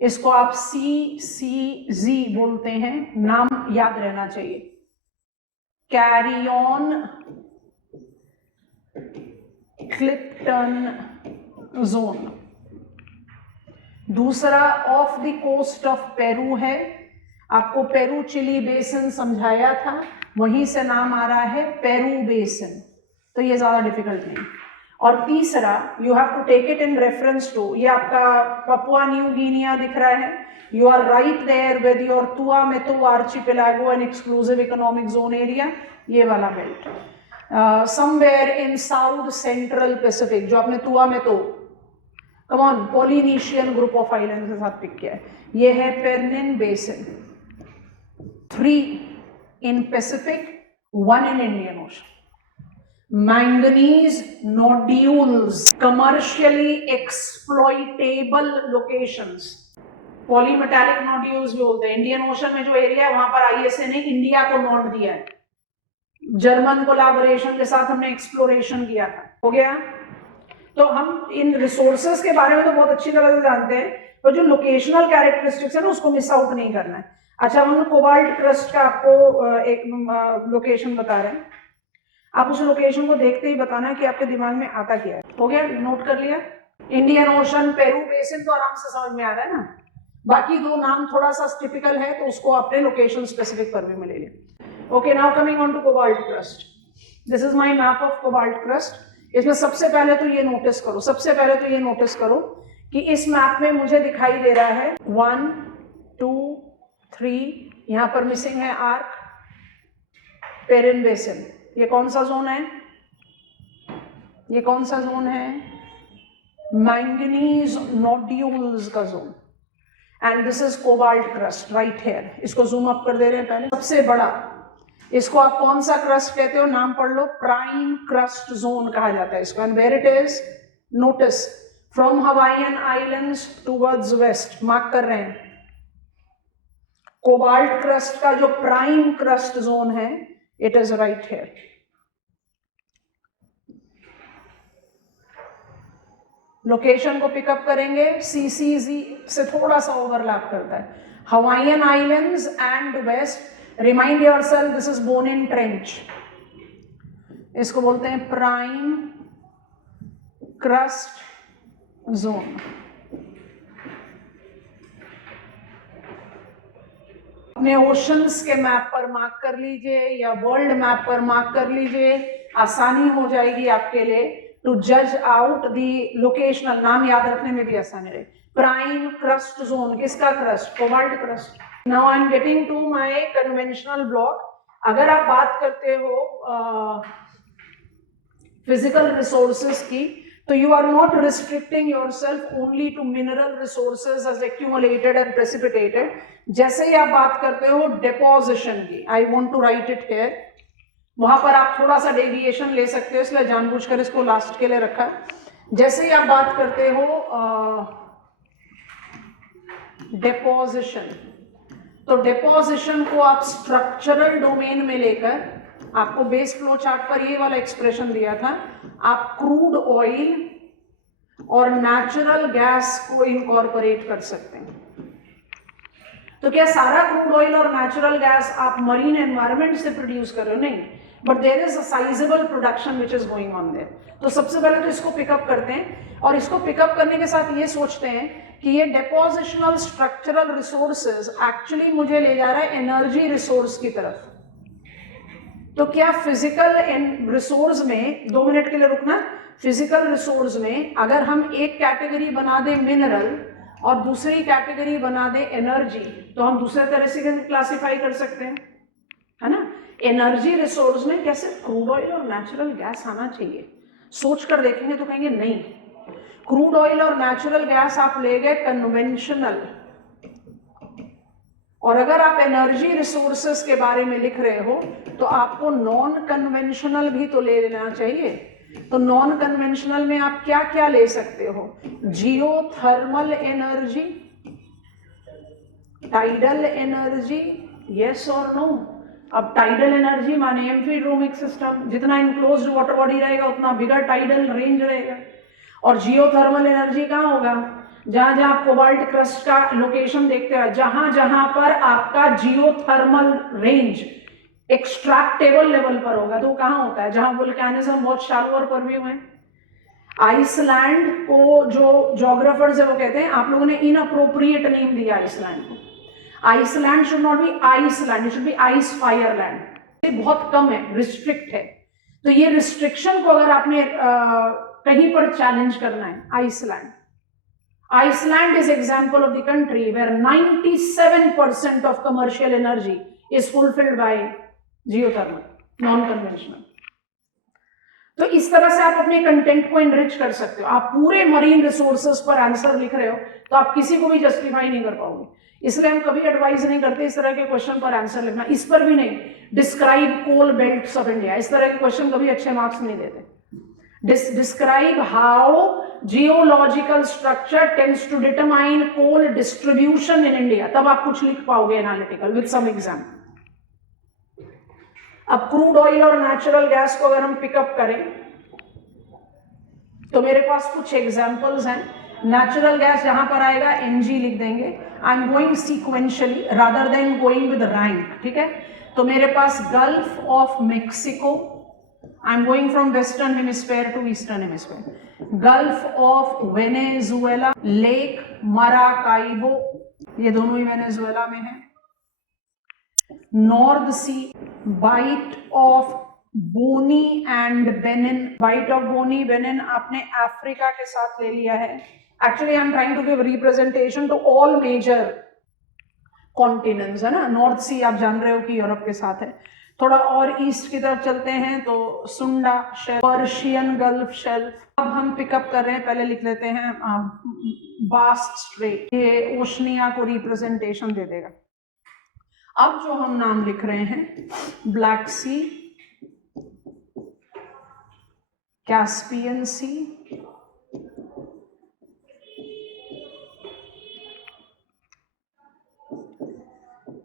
इसको आप CCZ बोलते हैं, नाम याद रहना चाहिए। Clarion Clipperton zone. दूसरा off the coast of Peru है, आपको पेरू चिली बेसिन समझाया था, वहीं से नाम आ रहा है पेरू बेसिन, तो ये ज्यादा डिफिकल्ट नहीं। और तीसरा, you have to take it in reference to, ये आपका पपुआ न्यू गिनिया दिख रहा है, you are right there with your Tuamotu archipelago and exclusive economic zone area, ये वाला belt. Somewhere in south central Pacific, जो आपने Tuamotu, come on, Polynesian group of island के साथ पिक किया है, ये है Penrhyn basin. 3 in Pacific, 1 in Indian Ocean. Manganese nodules, commercially exploitable locations, polymetallic nodules भी बोलते हैं। इंडियन ओशन में जो एरिया है वहां पर ISA ने इंडिया को नोट दिया है, जर्मन कोलैबोरेशन के साथ हमने एक्सप्लोरेशन किया था, हो गया। तो हम इन रिसोर्सेज के बारे में तो बहुत अच्छी तरह से जानते हैं, पर जो लोकेशनल कैरेक्टरिस्टिक्स है ना, उसको मिस आउट नहीं करना है। अच्छा, हम कोबाल्ट क्रस्ट का आपको एक लोकेशन बता रहे हैं, आप उस लोकेशन को देखते ही बताना है कि आपके दिमाग में आता क्या है। हो गया, नोट कर लिया। इंडियन ओशन, पेरू बेसिन तो आराम से समझ में आ रहा है ना, बाकी दो नाम थोड़ा सा टिपिकल है तो उसको अपने लोकेशन स्पेसिफिक पर भी मिलेंगे. Okay, now coming on to cobalt crust. This is my map of cobalt crust. इसमें सबसे पहले तो ये नोटिस करो कि इस मैप में मुझे दिखाई दे रहा है 1 2 3, यहां पर मिसिंग है आर्क, पेरिन बेसिन. ये कौन सा जोन है? मैंगनीज नोड्यूल्स का zone. And this is cobalt crust right here. इसको जूम अप कर दे रहे हैं पहले. सबसे बड़ा, इसको आप कौन सा क्रस्ट कहते हो? नाम पढ़ लो. प्राइम क्रस्ट जोन कहा जाता है इसको. And where it is? Notice, from Hawaiian islands towards west. Mark कर रहे हैं. कोबाल्ट क्रस्ट का जो प्राइम क्रस्ट जोन है, it is right here. Location को पिकअप करेंगे. CCZ से थोड़ा सा ओवरलैप करता है. Hawaiian islands and west. Remind yourself, this is Bonin trench. इसको बोलते हैं प्राइम क्रस्ट जोन. अपने ओशंस के मैप पर मार्क कर लीजिए या वर्ल्ड मैप पर मार्क कर लीजिए. आसानी हो जाएगी आपके लिए टू जज आउट दी लोकेशनल. नाम याद रखने में भी आसानी रहे. Prime crust zone. किसका crust? Cobalt crust. Now I am getting to my conventional block. अगर आप बात करते हो फिजिकल रिसोर्सेज की, तो you are not restricting yourself only to mineral resources as accumulated and precipitated. जैसे ही आप बात करते हो deposition की, I want to write it here. वहां पर आप थोड़ा सा डेविएशन ले सकते हो, इसलिए जानबूझकर इसको लास्ट के लिए रखा. जैसे ही आप बात करते हो डेपोजिशन, तो डेपोजिशन को आप स्ट्रक्चरल डोमेन में लेकर, आपको बेस फ्लो चार्ट पर ये वाला एक्सप्रेशन दिया था, आप क्रूड ऑयल और नेचुरल गैस को इनकॉर्पोरेट कर सकते हैं. तो क्या सारा क्रूड ऑयल और नेचुरल गैस आप मरीन एनवायरनमेंट से प्रोड्यूस कर रहे हो? नहीं, but there is a sizeable production which is going on there. तो सबसे पहले तो इसको पिकअप करते हैं, और इसको पिकअप करने के साथ ये सोचते हैं कि ये डेपोजिशनल स्ट्रक्चरल रिसोर्सेज एक्चुअली मुझे ले जा रहा है एनर्जी रिसोर्स की तरफ. तो क्या फिजिकल रिसोर्स में, 2 मिनट के लिए रुकना, फिजिकल रिसोर्स में अगर हम एक कैटेगरी बना दें मिनरल और दूसरी कैटेगरी बना दें एनर्जी, तो हम दूसरे तरह से क्लासिफाई कर सकते हैं, है ना. एनर्जी रिसोर्स में कैसे क्रूड ऑयल और नेचुरल गैस आना चाहिए? सोच कर देखेंगे तो कहेंगे नहीं, क्रूड ऑयल और नेचुरल गैस आप ले गए कन्वेंशनल, और अगर आप एनर्जी रिसोर्सेस के बारे में लिख रहे हो तो आपको नॉन कन्वेंशनल भी तो ले लेना चाहिए. तो नॉन कन्वेंशनल में आप क्या क्या ले सकते हो? Geothermal energy, tidal energy, yes और नो. अब टाइडल एनर्जी माने एम्फीड्रोमिक सिस्टम, जितना इनक्लोज्ड वाटर बॉडी रहेगा उतना बिगर टाइडल रेंज रहेगा. और जियोथर्मल एनर्जी कहाँ होगा? जहां जहां आप कोबाल्ट क्रस्ट का लोकेशन देखते हो, जहां जहां पर आपका जियोथर्मल रेंज एक्सट्रैक्टेबल लेवल पर होगा, तो कहां होता है? जहां वोल्केनिज्म बहुत शैलोअर पर भी हुए. आइसलैंड को जो जोग्राफर्स है वो कहते हैं, आप लोगों ने इनअप्रोप्रिएट नेम दिया आइसलैंड को. Iceland should not be Iceland, it should be ice fireland. ये बहुत कम है, रिस्ट्रिक्ट है. तो ये रिस्ट्रिक्शन को अगर आपने कहीं पर चैलेंज करना है, Iceland. Iceland is example of the country where 97% of commercial energy is fulfilled by geothermal, non-conventional. तो इस तरह से आप अपने कंटेंट को इनरिच कर सकते हो. आप पूरे मरीन रिसोर्सेज पर आंसर लिख रहे हो तो आप किसी को भी जस्टिफाई नहीं कर पाओगे. इसलिए हम कभी एडवाइस नहीं करते इस तरह के क्वेश्चन पर आंसर लिखना. इस पर भी नहीं, describe coal belts of India, इस तरह के क्वेश्चन कभी अच्छे मार्क्स नहीं देते. Describe how geological structure tends to determine coal distribution in India. तब आप कुछ लिख पाओगे एनालिटिकल विद सम एग्जाम्पल. अब क्रूड ऑयल और नेचुरल गैस को अगर हम पिकअप करें तो मेरे पास कुछ एग्जाम्पल्स हैं. नेचुरल गैस जहां पर आएगा NG लिख देंगे. I am going sequentially rather than going with rank. ठीक है, तो मेरे पास Gulf of Mexico, I'm going from Western Hemisphere to Eastern Hemisphere. Gulf of Venezuela, Lake Maracaibo, ये दोनों ही वेनेजुएला में है। North Sea, Bight of Bonny and Benin. Bight of Bonny Benin आपने अफ्रीका के साथ ले लिया है। Actually I am trying to give representation to all major continents, है ना। नॉर्थ सी आप जान रहे हो कि यूरोप के साथ है। थोड़ा और ईस्ट की तरफ चलते हैं तो सुंडा शेल्फ, पर्शियन गल्फ शेल्फ। अब हम पिकअप कर रहे हैं, पहले लिख लेते हैं बास्ट स्ट्रेट, ये ओशनिया को रिप्रेजेंटेशन दे देगा। अब जो हम नाम लिख रहे हैं, Black Sea, Caspian Sea,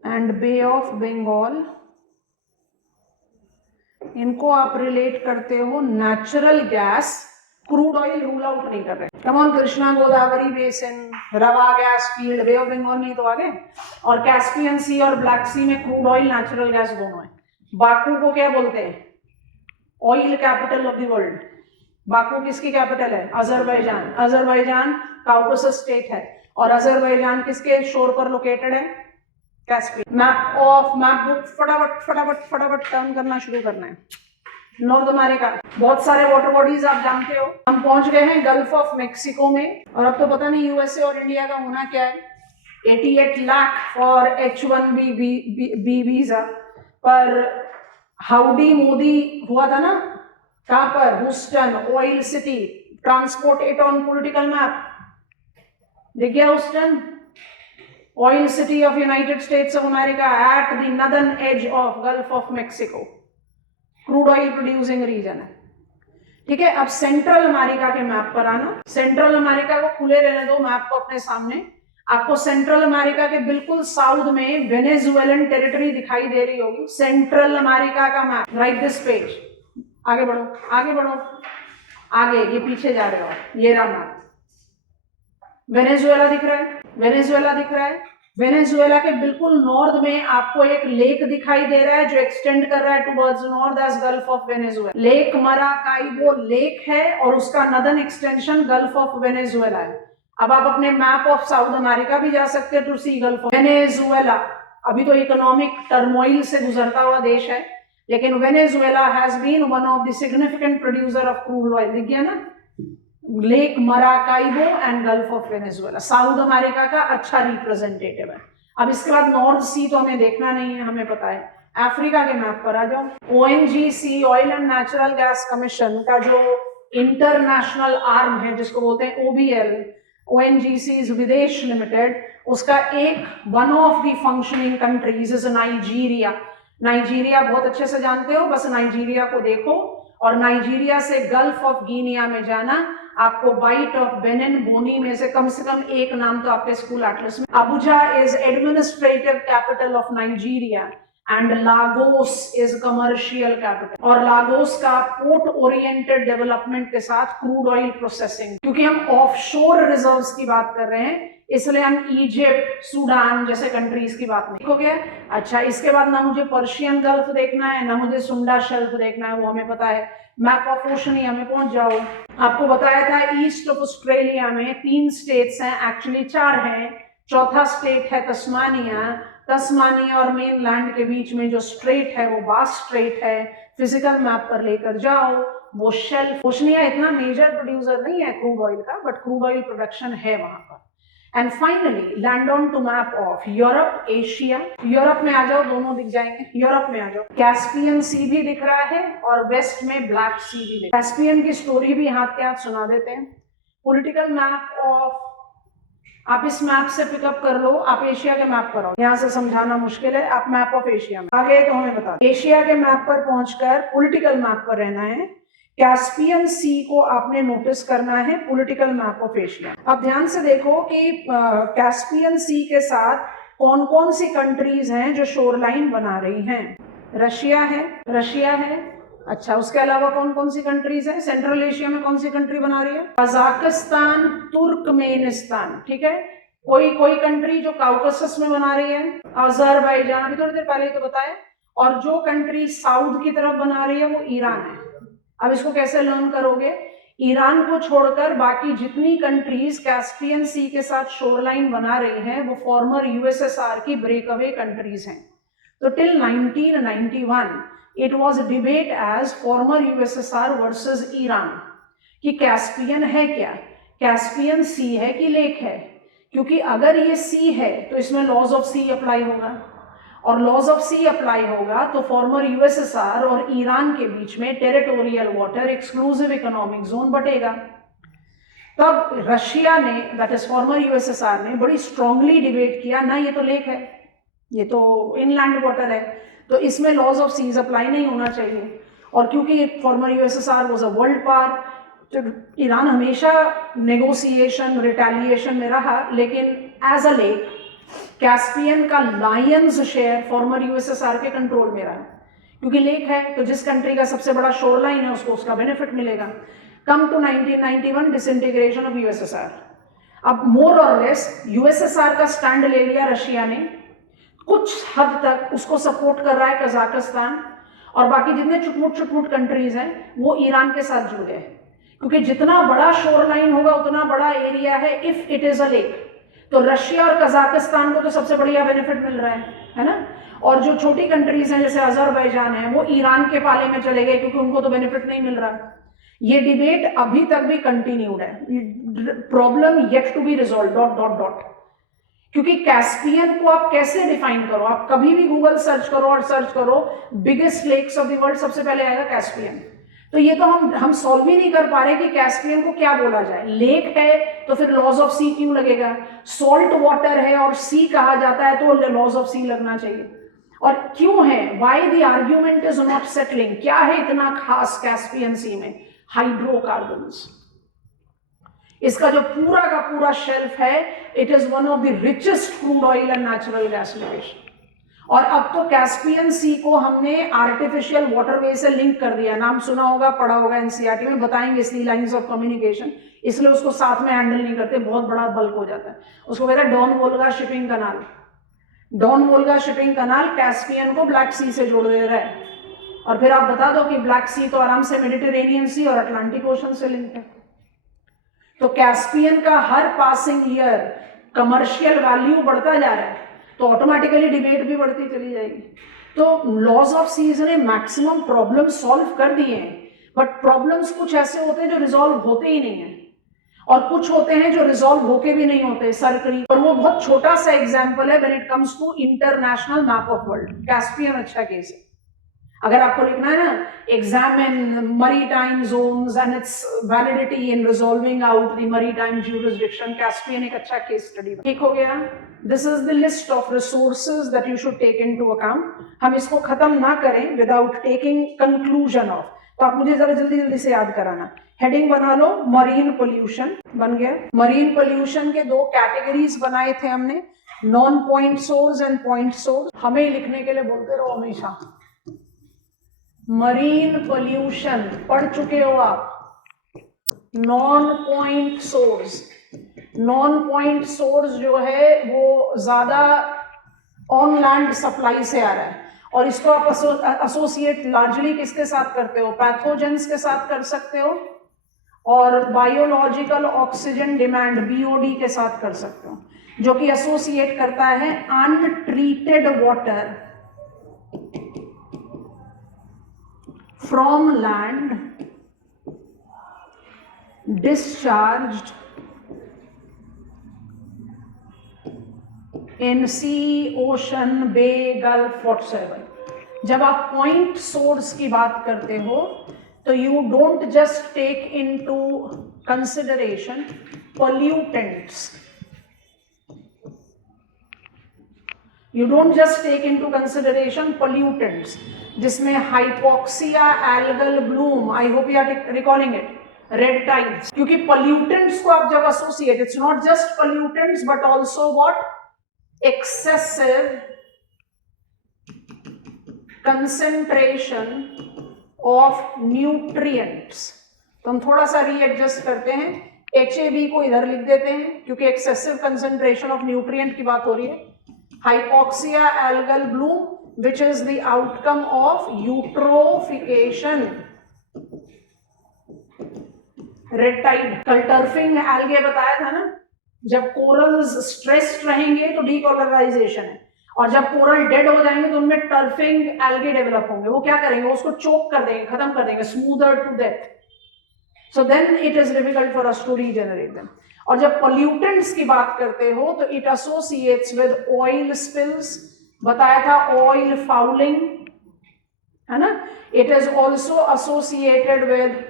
and Bay of Bengal, इनको आप रिलेट करते हो natural gas, crude oil rule out नहीं कर रहे। Come on, Krishna Godavari basin, Ravva gas field, Bay of Bengal में तो आ गए। और कैस्पियन सी और ब्लैक सी में क्रूड ऑयल नेचुरल गैस दोनों है। बाकू को क्या बोलते हैं? Oil capital of the world. Baku किसकी कैपिटल है? अजरबैजान। अजरबैजान काउकासस स्टेट है और अजरबैजान किसके शोर पर लोकेटेड है? कैस्पियन। मैप बुक फटाफट फटाफट फटाफट टर्न करना शुरू करना है। नॉर्थ अमेरिका, बहुत सारे वाटर बॉडीज आप जानते हो। हम पहुंच गए हैं गल्फ ऑफ मेक्सिको में, और अब तो पता नहीं यूएसए और इंडिया का होना क्या है। 88 लाख फॉर H1B वीजा, पर हाउडी मोदी हुआ था ना, कहां पर? Houston, oil city, transport it on political map. दिख गया Houston? Oil city of United States of America at the northern edge of Gulf of Mexico, crude oil producing region है। ठीक है, अब सेंट्रल अमेरिका के मैप पर आना। सेंट्रल अमेरिका को खुले रहने दो, मैप को अपने सामने। आपको सेंट्रल अमेरिका के बिल्कुल साउथ में वेनेजुएलन टेरिटरी दिखाई दे रही होगी। सेंट्रल अमेरिका का मैप, राइट दिस पेज। आगे बढ़ो, आगे बढ़ो, आगे, ये पीछे जा रहे हो। ये रहा मैप। वेनेजुएला दिख रहा है, वेनेजुएला दिख रहा है। वेनेजुएला के बिल्कुल नॉर्थ में आपको एक लेक दिखाई दे रहा है जो एक्सटेंड कर रहा है towards north as Gulf of Venezuela. Lake Maracaibo lake है और उसका northern extension Gulf of Venezuela है। अब आप अपने मैप ऑफ साउथ अमेरिका भी जा सकते हैं to see Gulf of Venezuela. अभी तो इकोनॉमिक टर्मोइल से गुजरता हुआ देश है, लेकिन Venezuela has been one of the significant producer of crude oil. दिख गया ना, Lake Maracaibo and Gulf of Venezuela South America का अच्छा रिप्रेजेंटेटिव है। अब इसके बाद नॉर्थ सी तो हमें देखना नहीं है, हमें पता है। अफ्रीका के मैप पर आ जाओ। ONGC, oil and natural gas commission का जो इंटरनेशनल आर्म है, जिसको बोलते हैं OBL, ONGC विदेश लिमिटेड, उसका एक one of the functioning countries is Nigeria. Nigeria बहुत अच्छे से जानते हो, बस नाइजीरिया को देखो और नाइजीरिया से गल्फ ऑफ गिनिया में जाना। आपको बाइट ऑफ बेनिन, बोनी में से कम एक नाम तो आपके स्कूल एटलस में। Abuja is administrative capital of Nigeria and Lagos is commercial capital. और लागोस का पोर्ट ओरिएंटेड डेवलपमेंट के साथ क्रूड ऑयल प्रोसेसिंग। क्योंकि हम ऑफशोर रिजर्व्स की बात कर रहे हैं, इसलिए हम इजिप्ट, सूडान जैसे कंट्रीज की बात नहीं। हो गया? अच्छा, इसके बाद ना मुझे पर्शियन गल्फ देखना है, ना मुझे सुंडा शेल्फ देखना है, वो हमें पता है। मैप ऑफ ओशनिया में पहुंच जाओ। आपको बताया था ईस्ट ऑफ ऑस्ट्रेलिया में 3 स्टेट्स हैं, एक्चुअली 4 हैं। चौथा स्टेट है तस्मानिया। तस्मानिया और मेनलैंड के बीच में जो स्ट्रेट है वो बास स्ट्रेट है। फिजिकल मैप पर लेकर जाओ वो शेल्फ। ओशनिया इतना मेजर प्रोड्यूसर नहीं है क्रूड ऑयल का, बट क्रूड ऑयल प्रोडक्शन है वहां पर। And finally land on to map of Europe, Asia. Europe में आ जाओ, दोनों दिख जाएंगे। यूरोप में आ जाओ, कैस्पियन सी भी दिख रहा है और वेस्ट में ब्लैक सी भी दिख। कैस्पियन की स्टोरी भी हाथ के हाथ सुना देते हैं। पॉलिटिकल मैप ऑफ, आप इस मैप से पिकअप कर लो, आप एशिया के मैप पर आओ। यहाँ से समझाना मुश्किल है, आप मैप ऑफ एशिया में आ गए तो हमें बता। एशिया के मैप पर पहुंचकर पॉलिटिकल मैप पर रहना है। कैस्पियन सी को आपने नोटिस करना है, पॉलिटिकल मैप ऑफ एशिया। अब ध्यान से देखो कि कैस्पियन सी के साथ कौन कौन सी कंट्रीज हैं जो शोरलाइन बना रही हैं। रशिया है, रशिया है। अच्छा, उसके अलावा कौन कौन सी कंट्रीज है? सेंट्रल एशिया में कौन सी कंट्री बना रही है? Kazakhstan, Turkmenistan. ठीक है, कोई कंट्री जो काउकासस में बना रही है, अजरबैजान, अभी थोड़ी देर पहले तो बताया। और जो कंट्री साउथ की तरफ बना रही है वो ईरान है। अब इसको कैसे लर्न करोगे? ईरान को छोड़कर बाकी जितनी कंट्रीज कैस्पियन सी के साथ शोरलाइन बना रही हैं वो फॉर्मर यूएसएसआर की ब्रेकअवे कंट्रीज हैं। तो till 1991 it was debate as former USSR versus Iran कि कैस्पियन है क्या, कैस्पियन सी है कि लेक है, क्योंकि अगर ये सी है तो इसमें लॉज ऑफ सी अप्लाई होगा, और लॉज ऑफ सी अप्लाई होगा तो फॉर्मर यूएसएसआर और ईरान के बीच में territorial water exclusive economic zone बटेगा। तब रशिया ने, दैट इज फॉर्मर यूएसएसआर ने, बड़ी स्ट्रांगली डिबेट किया, ना ये तो लेक है, ये तो इनलैंड वाटर है, तो इसमें लॉज ऑफ सीज अप्लाई नहीं होना चाहिए। और क्योंकि farmer USSR was a world power, तो ईरान हमेशा नेगोशिएशन रिटेलिएशन में रहा, लेकिन एज अ लेक कैस्पियन का लायंस शेयर फॉर्मर यूएसएसआर के कंट्रोल में रहा, क्योंकि लेक है तो जिस कंट्री का सबसे बड़ा शोर लाइन है उसको उसका बेनिफिट मिलेगा। Come to 1991 disintegration of USSR. अब मोर और लेस यूएसएसआर का स्टैंड ले लिया रशिया ने, कुछ हद तक उसको सपोर्ट कर रहा है कजाकिस्तान, और बाकी जितने चुटमुट कंट्रीज हैं वो ईरान के साथ जुड़ गए, क्योंकि जितना बड़ा शोर लाइन होगा उतना बड़ा एरिया है if it is a lake. तो रशिया और कजाकिस्तान को तो सबसे बढ़िया बेनिफिट मिल रहा है ना, और जो छोटी कंट्रीज हैं जैसे अजरबैजान है वो ईरान के पाले में चले गए क्योंकि उनको तो बेनिफिट नहीं मिल रहा। ये डिबेट अभी तक भी कंटिन्यूड है, problem yet to be resolve dot dot dot. क्योंकि कैस्पियन को आप कैसे डिफाइन करो, आप कभी भी गूगल सर्च करो और सर्च करो biggest lakes of the world, सबसे पहले आएगा कैस्पियन। तो ये तो हम सॉल्व ही नहीं कर पा रहे कि कैस्पियन को क्या बोला जाए। लेक है तो फिर लॉज ऑफ सी क्यों लगेगा, सॉल्ट वाटर है और सी कहा जाता है तो लॉज ऑफ सी लगना चाहिए, और क्यों है, why the argument is not settling, क्या है इतना खास कैस्पियन सी में, हाइड्रोकार्बन्स। इसका जो पूरा का पूरा शेल्फ है it is one of the richest crude oil and natural gas location, और अब तो कैस्पियन सी को हमने आर्टिफिशियल वाटरवे से लिंक कर दिया। नाम सुना होगा, पढ़ा होगा एनसीईआरटी में, बताएंगे सी लाइंस ऑफ कम्युनिकेशन, इसलिए उसको साथ में हैंडल नहीं करते, बहुत बड़ा बल्क हो जाता है। उसको कहते हैं डॉन वोल्गा शिपिंग कनाल। डॉन वोल्गा शिपिंग कनाल कैस्पियन को ब्लैक सी से जोड़ दे रहा है, और फिर आप बता दो कि ब्लैक सी तो आराम से मेडिटेरेनियन सी और अटलांटिक ओशन से लिंक है। तो कैस्पियन का her passing year commercial value बढ़ता जा रहा है, तो ऑटोमेटिकली डिबेट भी बढ़ती चली जाएगी। तो लॉज ऑफ सीज ने मैक्सिमम प्रॉब्लम सॉल्व कर दिए हैं, बट प्रॉब्लम्स कुछ ऐसे होते हैं जो रिजॉल्व होते ही नहीं है, और कुछ होते हैं जो रिजॉल्व होके भी नहीं होते सरकरी, और वो बहुत छोटा सा एग्जांपल है when it comes to international map of world. Caspian अच्छा केस है। अगर आपको लिखना है ना, examine maritime zones and its validity in resolving out the maritime jurisdiction, Caspian एक अच्छा केस स्टडी। ठीक हो गया। This is the list of resources that you should take into account. हम इसको खत्म ना करें विदाउट टेकिंग कंक्लूजन ऑफ, तो आप मुझे जरा जल्दी जल्दी से याद कराना। हेडिंग बना लो, मरीन पोल्यूशन बन गया। मरीन पोल्यूशन के दो कैटेगरीज बनाए थे हमने, non point source and point source. हमें लिखने के लिए बोलते रहो हमेशा। मरीन पोल्यूशन पढ़ चुके हो आप। Non point source, non point source जो है वो ज्यादा ऑन लैंड सप्लाई से आ रहा है, और इसको आप एसोसिएट लार्जली किसके साथ करते हो, पैथोजेंस के साथ कर सकते हो, और बायोलॉजिकल ऑक्सीजन डिमांड बीओडी के साथ कर सकते हो, जो कि एसोसिएट करता है untreated water from land discharged in sea, ocean, bay, gulf, whatsoever. जब आप पॉइंट सोर्स की बात करते हो तो you don't just take into consideration pollutants, you don't just take into consideration pollutants, जिसमें hypoxia algal bloom, I hope you are recalling it, red tides, क्योंकि pollutants को आप जब associate, its not just pollutants but also what, excessive concentration of nutrients. तो हम थोड़ा सा रीएडजस्ट करते हैं, HAB को इधर लिख देते हैं क्योंकि एक्सेसिव कंसेंट्रेशन ऑफ न्यूट्रिएंट की बात हो रही है। Hypoxia algal bloom, which is the outcome of eutrophication, red tide, कल टर्फिंग एल्गे बताया था ना, जब कोरल्स स्ट्रेस्ड रहेंगे तो डीकोलराइजेशन है, और जब कोरल डेड हो जाएंगे तो उनमें टर्फिंग एल्गे डेवलप होंगे। वो क्या करेंगे, उसको चोक कर देंगे, खत्म कर देंगे, smother to death. So then it is difficult for us to regenerate them. और जब पोल्यूटेंट्स की बात करते हो तो it associates with oil spills, बताया था ऑयल फाउलिंग, है ना। It is also associated with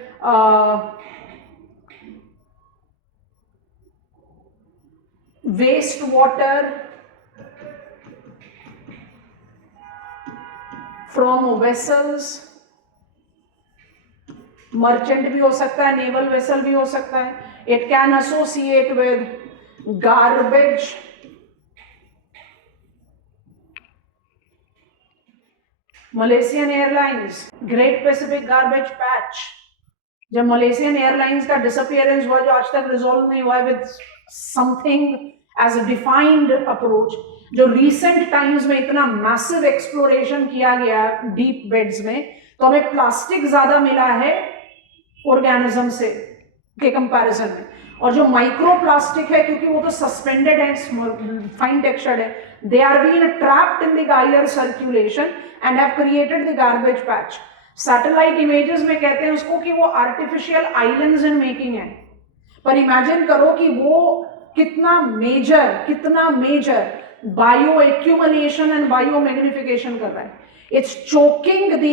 waste water from vessels, merchant भी हो सकता है, नेवल वेसल भी हो सकता है। It can associate with garbage, Malaysian Airlines, Great Pacific garbage Patch, जब मलेशियन एयरलाइंस का डिसअपियरेंस हुआ जो आज तक रिजॉल्व नहीं हुआ है with something as a defined approach, जो रिसेंट टाइम्स में इतना मैसिव एक्सप्लोरेशन किया गया डीप बेड्स में, तो हमें प्लास्टिक ज्यादा मिला है ऑर्गेनिज्म से के कंपैरिजन में। और जो माइक्रो प्लास्टिक है, क्योंकि वो तो सस्पेंडेड है, फाइन टेक्सचर्ड है, they are been trapped in the air circulation and have created the garbage patch. Satellite images में कहते हैं उसको कि वो आर्टिफिशियल आइलैंड्स इन मेकिंग है, पर इमेजिन करो कि वो कितना major bio accumulation and bio magnification कर रहा है। It's choking the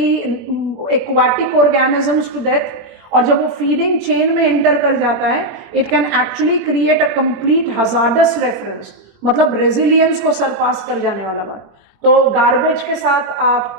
aquatic organisms to death, और जब वो फीडिंग चेन में एंटर कर जाता है, it can actually create a complete hazardous reference, मतलब रेजिलियंस को सरपास कर जाने वाला बात। तो गार्बेज के साथ आप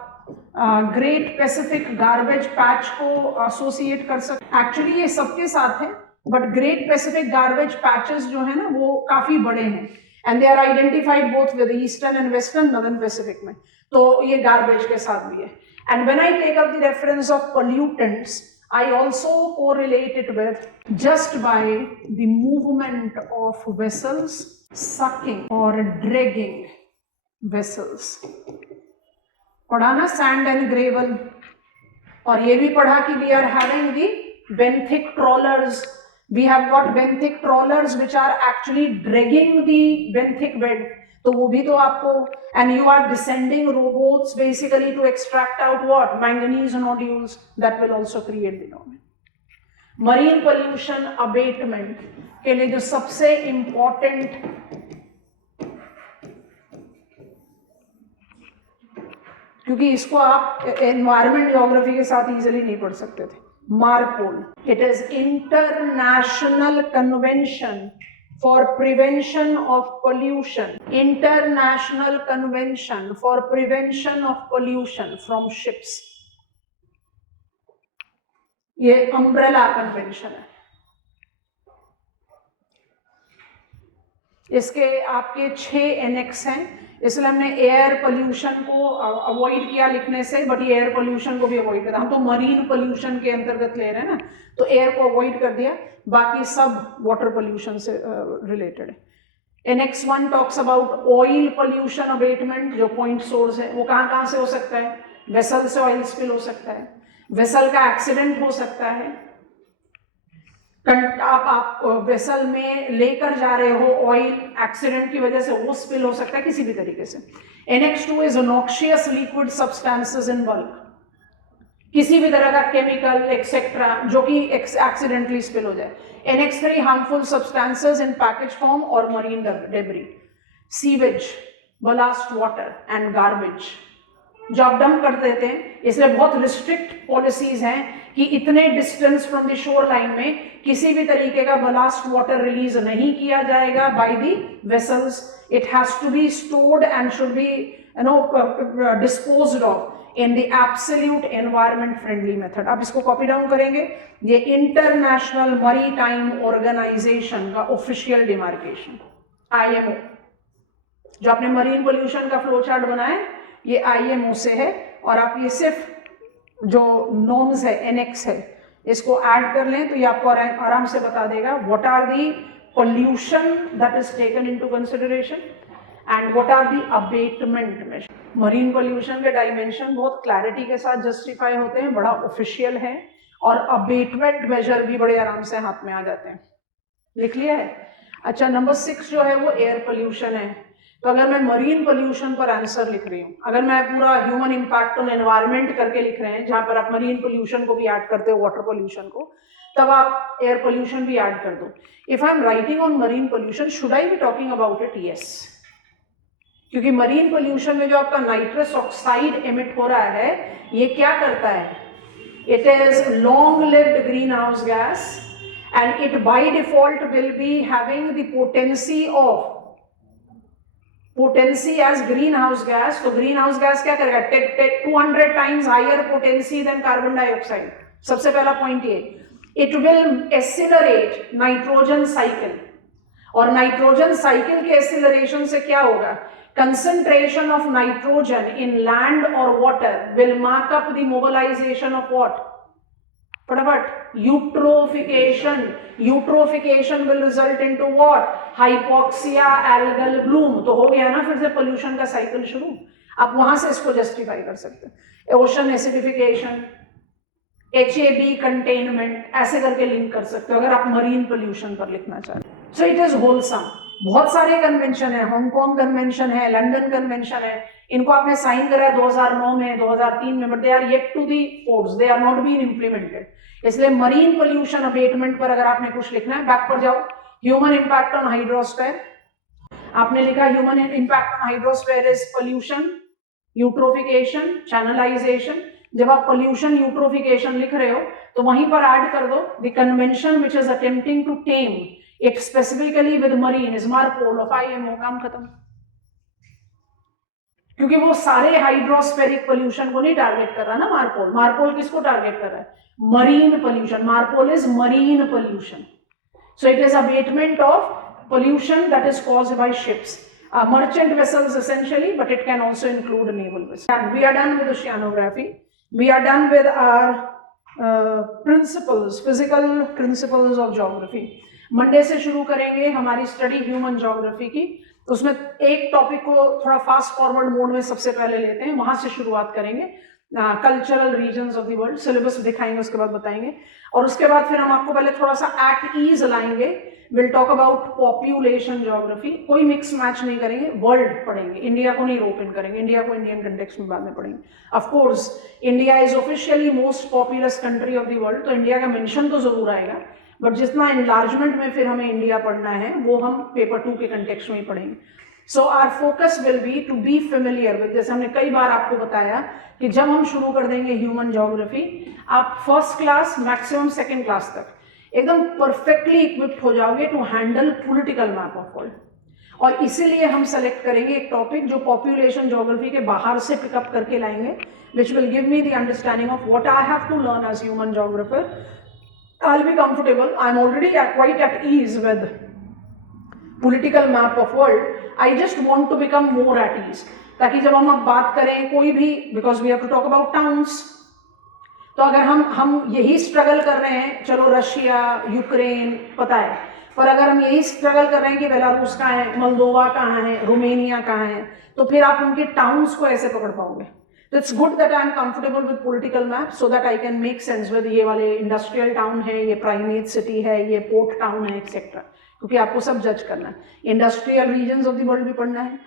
ग्रेट पैसिफिक गार्बेज पैच को एसोसिएट कर सकते। एक्चुअली ये सबके साथ है, but great Pacific garbage patches जो है ना वो काफी बड़े हैं, and they are identified both with eastern and western northern Pacific में, तो ये गार्बेज के साथ भी है। And when I take up the reference of pollutants, I also correlate it with just by the movement of vessels, sucking or dragging vessels. पढ़ा ना sand and gravel, और ये भी पढ़ा कि we are having the benthic trawlers. We have got benthic trawlers which are actually dragging the benthic bed. तो वो भी तो आपको, and you are descending robots basically to extract out what? Manganese nodules that will also create the domain. Marine pollution abatement के लिए जो सबसे important क्योंकि इसको आप एनवायरमेंट ज्योग्राफी के साथ इजीली नहीं पढ़ सकते थे, मारपोल, it is international convention for prevention of pollution, international convention for prevention of pollution from ships. ये umbrella convention है। इसके आपके 6 एनेक्स हैं, इसलिए हमने एयर पोल्यूशन को अवॉइड किया लिखने से, बट ये एयर पोल्यूशन को भी अवॉइड करता, हम तो मरीन पोल्यूशन के अंतर्गत ले रहे हैं ना, तो एयर को अवॉइड कर दिया, बाकी सब वाटर पोल्यूशन से रिलेटेड है। Annex 1 talks about oil pollution abatement, जो पॉइंट सोर्स है वो कहाँ कहाँ से हो सकता है, वेसल से ऑयल स्पिल हो सकता है, वेसल का एक्सीडेंट हो सकता है, आप वेसल में लेकर जा रहे हो ऑयल, एक्सीडेंट की वजह से वो स्पिल हो सकता है किसी भी तरीके से। NX2 is noxious liquid substances in bulk, किसी भी तरह का केमिकल एक्सेट्रा जो कि एक्सीडेंटली स्पिल हो जाए। NX3 harmful substances in package form और marine debris, sewage, ballast water and garbage जो आप डंप कर देते हैं, इसलिए बहुत रिस्ट्रिक्ट पॉलिसीज हैं कि इतने distance from the shore line में किसी भी तरीके का बलास्ट वाटर रिलीज नहीं किया जाएगा by the vessels. It has to be stored and should be disposed of in the absolute environment friendly method. आप इसको कॉपी डाउन करेंगे, ये इंटरनेशनल मैरीटाइम ऑर्गेनाइजेशन का ऑफिशियल डिमार्केशन IMO, जो आपने मरीन पोल्यूशन का फ्लो चार्ट बनाया ये IMO से है, और आप ये सिर्फ जो नॉर्म्स है NX है इसको ऐड कर लें तो ये आपको आराम से बता देगा what are the pollution that is taken into consideration and what are the abatement measure. Marine pollution के डायमेंशन बहुत क्लैरिटी के साथ जस्टिफाई होते हैं, बड़ा ऑफिशियल है, और अबेटमेंट मेजर भी बड़े आराम से हाथ में आ जाते हैं। लिख लिया है? अच्छा, नंबर 6 जो है वो एयर पोल्यूशन है। तो अगर मैं मरीन पोल्यूशन पर आंसर लिख रही हूँ, अगर मैं पूरा ह्यूमन इम्पैक्ट ऑन एनवायरमेंट करके लिख रहे हैं, जहां पर आप मरीन पोल्यूशन को भी ऐड करते हो, वाटर पोल्यूशन को, तब आप एयर पोल्यूशन भी ऐड कर दो। If I am writing on marine pollution, should I be talking about it? Yes, क्योंकि मरीन पोल्यूशन में जो आपका नाइट्रस ऑक्साइड एमिट हो रहा है, ये क्या करता है? It is long-lived greenhouse gas, and it by default will be having the potency as greenhouse gas. So greenhouse gas क्या करेगा? 200 times higher potency than carbon dioxide. सबसे पहला पॉइंट ये, it will accelerate nitrogen cycle, और नाइट्रोजन साइकिल के एक्सीलरेशन से क्या होगा? Concentration of nitrogen in land or water will mark up the mobilization of what? फटाफट, eutrophication. Eutrophication will result into what? Hypoxia, algal bloom. तो हो गया ना फिर से पोल्यूशन का साइकिल शुरू। आप वहां से इसको जस्टिफाई कर सकते हैं। ओशन एसिडिफिकेशन, HAB कंटेनमेंट, ऐसे करके लिंक कर सकते हो अगर आप मरीन पोल्यूशन पर लिखना चाहते हैं। सो इट इज होलसम। बहुत सारे कन्वेंशन है, हांगकांग कन्वेंशन है, लंदन कन्वेंशन है, इनको आपने साइन करा है 2009 में, 2003 में, but they are yet to the force, they are not been implemented. इसलिए मरीन पोल्यूशन अबेटमेंट पर अगर आपने कुछ लिखना है, बैक पर जाओ। ह्यूमन इम्पैक्ट ऑन हाइड्रोस्फीयर, आपने लिखा human impact on hydrosphere is pollution, eutrophication, channelisation. जब आप पोल्यूशन यूट्रोफिकेशन लिख रहे हो तो वहीं पर ऐड कर दो the convention which is attempting to tame it specifically with marine is MARPOL of IMO। काम खत्म। क्योंकि वो सारे हाइड्रोस्फेरिक पोल्यूशन को नहीं टारगेट कर रहा ना मार्पोल। मार्पोल किसको टारगेट कर रहा है? Marine pollution. MARPOL is marine pollution. So it is abatement of pollution that is caused by ships, merchant vessels essentially, but it can also include naval vessels. And we are done with oceanography. We are done with our principles, physical principles of geography. Monday से शुरू करेंगे हमारी स्टडी ह्यूमन ज्योग्राफी की। तो उसमें एक टॉपिक को थोड़ा फास्ट फॉरवर्ड मोड में सबसे पहले लेते हैं, वहां से शुरुआत करेंगे। Cultural regions of the world, syllabus दिखाएंगे, उसके बाद बताएंगे, और उसके बाद फिर हम आपको पहले थोड़ा सा एट ईज लाएंगे। Will talk about population geography. कोई मिक्स मैच नहीं करेंगे, वर्ल्ड पढ़ेंगे, इंडिया को नहीं रोप इन करेंगे। इंडिया को इंडियन कंटेक्स्ट में बाद में पढ़ेंगे। Of course India is officially most populous country of the world, तो इंडिया का मेंशन तो जरूर आएगा, बट जितना एनलार्जमेंट में फिर हमें इंडिया पढ़ना है वो हम पेपर 2 के कंटेक्स्ट में ही पढ़ेंगे। So our focus will be to be familiar with, जैसे हमने कई बार आपको बताया कि जब हम शुरू कर देंगे ह्यूमन ज्योग्राफी, आप first class maximum second class तक एकदम परफेक्टली इक्विप्ड हो जाओगे to handle political map of world. और इसीलिए हम सेलेक्ट करेंगे एक टॉपिक जो पॉपुलेशन ज्योग्राफी के बाहर से पिकअप करके लाएंगे, which will give me the understanding of what I have to learn as human geographer. I'll be comfortable. I'm already quite at ease with political map of world. I just want to become more at ease. ताकि जब हम अब बात करें कोई भी, because we have to talk about towns, तो अगर हम यही स्ट्रगल कर रहे हैं, चलो रशिया, यूक्रेन पता है, पर अगर हम यही स्ट्रगल कर रहे हैं कि बेलारूस कहाँ है, मोल्दोवा कहाँ है, रोमेनिया कहाँ है, तो फिर आप उनके टाउन्स को ऐसे पकड़ पाओगे। तो it's good that I am comfortable with political map so that I can make sense with ये वाले इंडस्ट्रियल टाउन है, ये प्राइमेट सिटी है, ये पोर्ट टाउन है, एक्सेट्रा, क्योंकि आपको सब जज करना है। Industrial regions of the world भी पढ़ना है,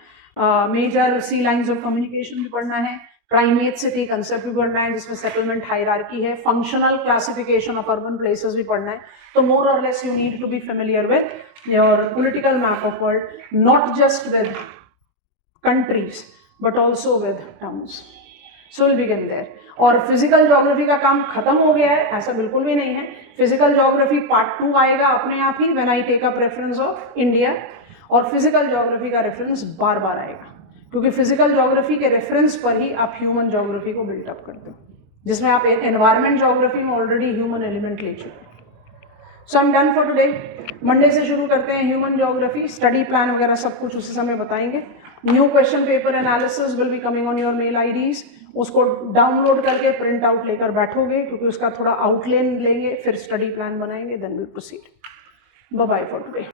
major sea lines of communication भी पढ़ना है, प्राइमेट सिटी कंसेप्ट भी पढ़ना है जिसमें सेटलमेंट हायरार्की है, functional classification of urban places भी पढ़ना है। तो मोर और less you need to be familiar with your political map of world, not just with countries but also with towns. So will begin there. और फिजिकल ज्योग्राफी का काम खत्म हो गया है, ऐसा बिल्कुल भी नहीं है। फिजिकल ज्योग्राफी पार्ट 2 आएगा अपने आप ही, when I take up reference of India, और फिजिकल ज्योग्राफी का रेफरेंस बार बार आएगा, क्योंकि फिजिकल ज्योग्राफी के रेफरेंस पर ही आप ह्यूमन ज्योग्राफी को बिल्डअप करते हो, जिसमें आप एनवायरमेंट ज्योग्राफी में ऑलरेडी ह्यूमन एलिमेंट ले चुके हैं। So I am done for today. Monday से शुरू करते हैं ह्यूमन ज्योग्राफी, स्टडी प्लान वगैरह सब कुछ उसी समय बताएंगे। New question paper analysis will be coming on your mail IDs, उसको डाउनलोड करके प्रिंट आउट लेकर बैठोगे, क्योंकि उसका थोड़ा आउटलाइन लेंगे, फिर स्टडी प्लान बनाएंगे, then will proceed. Bye bye for today.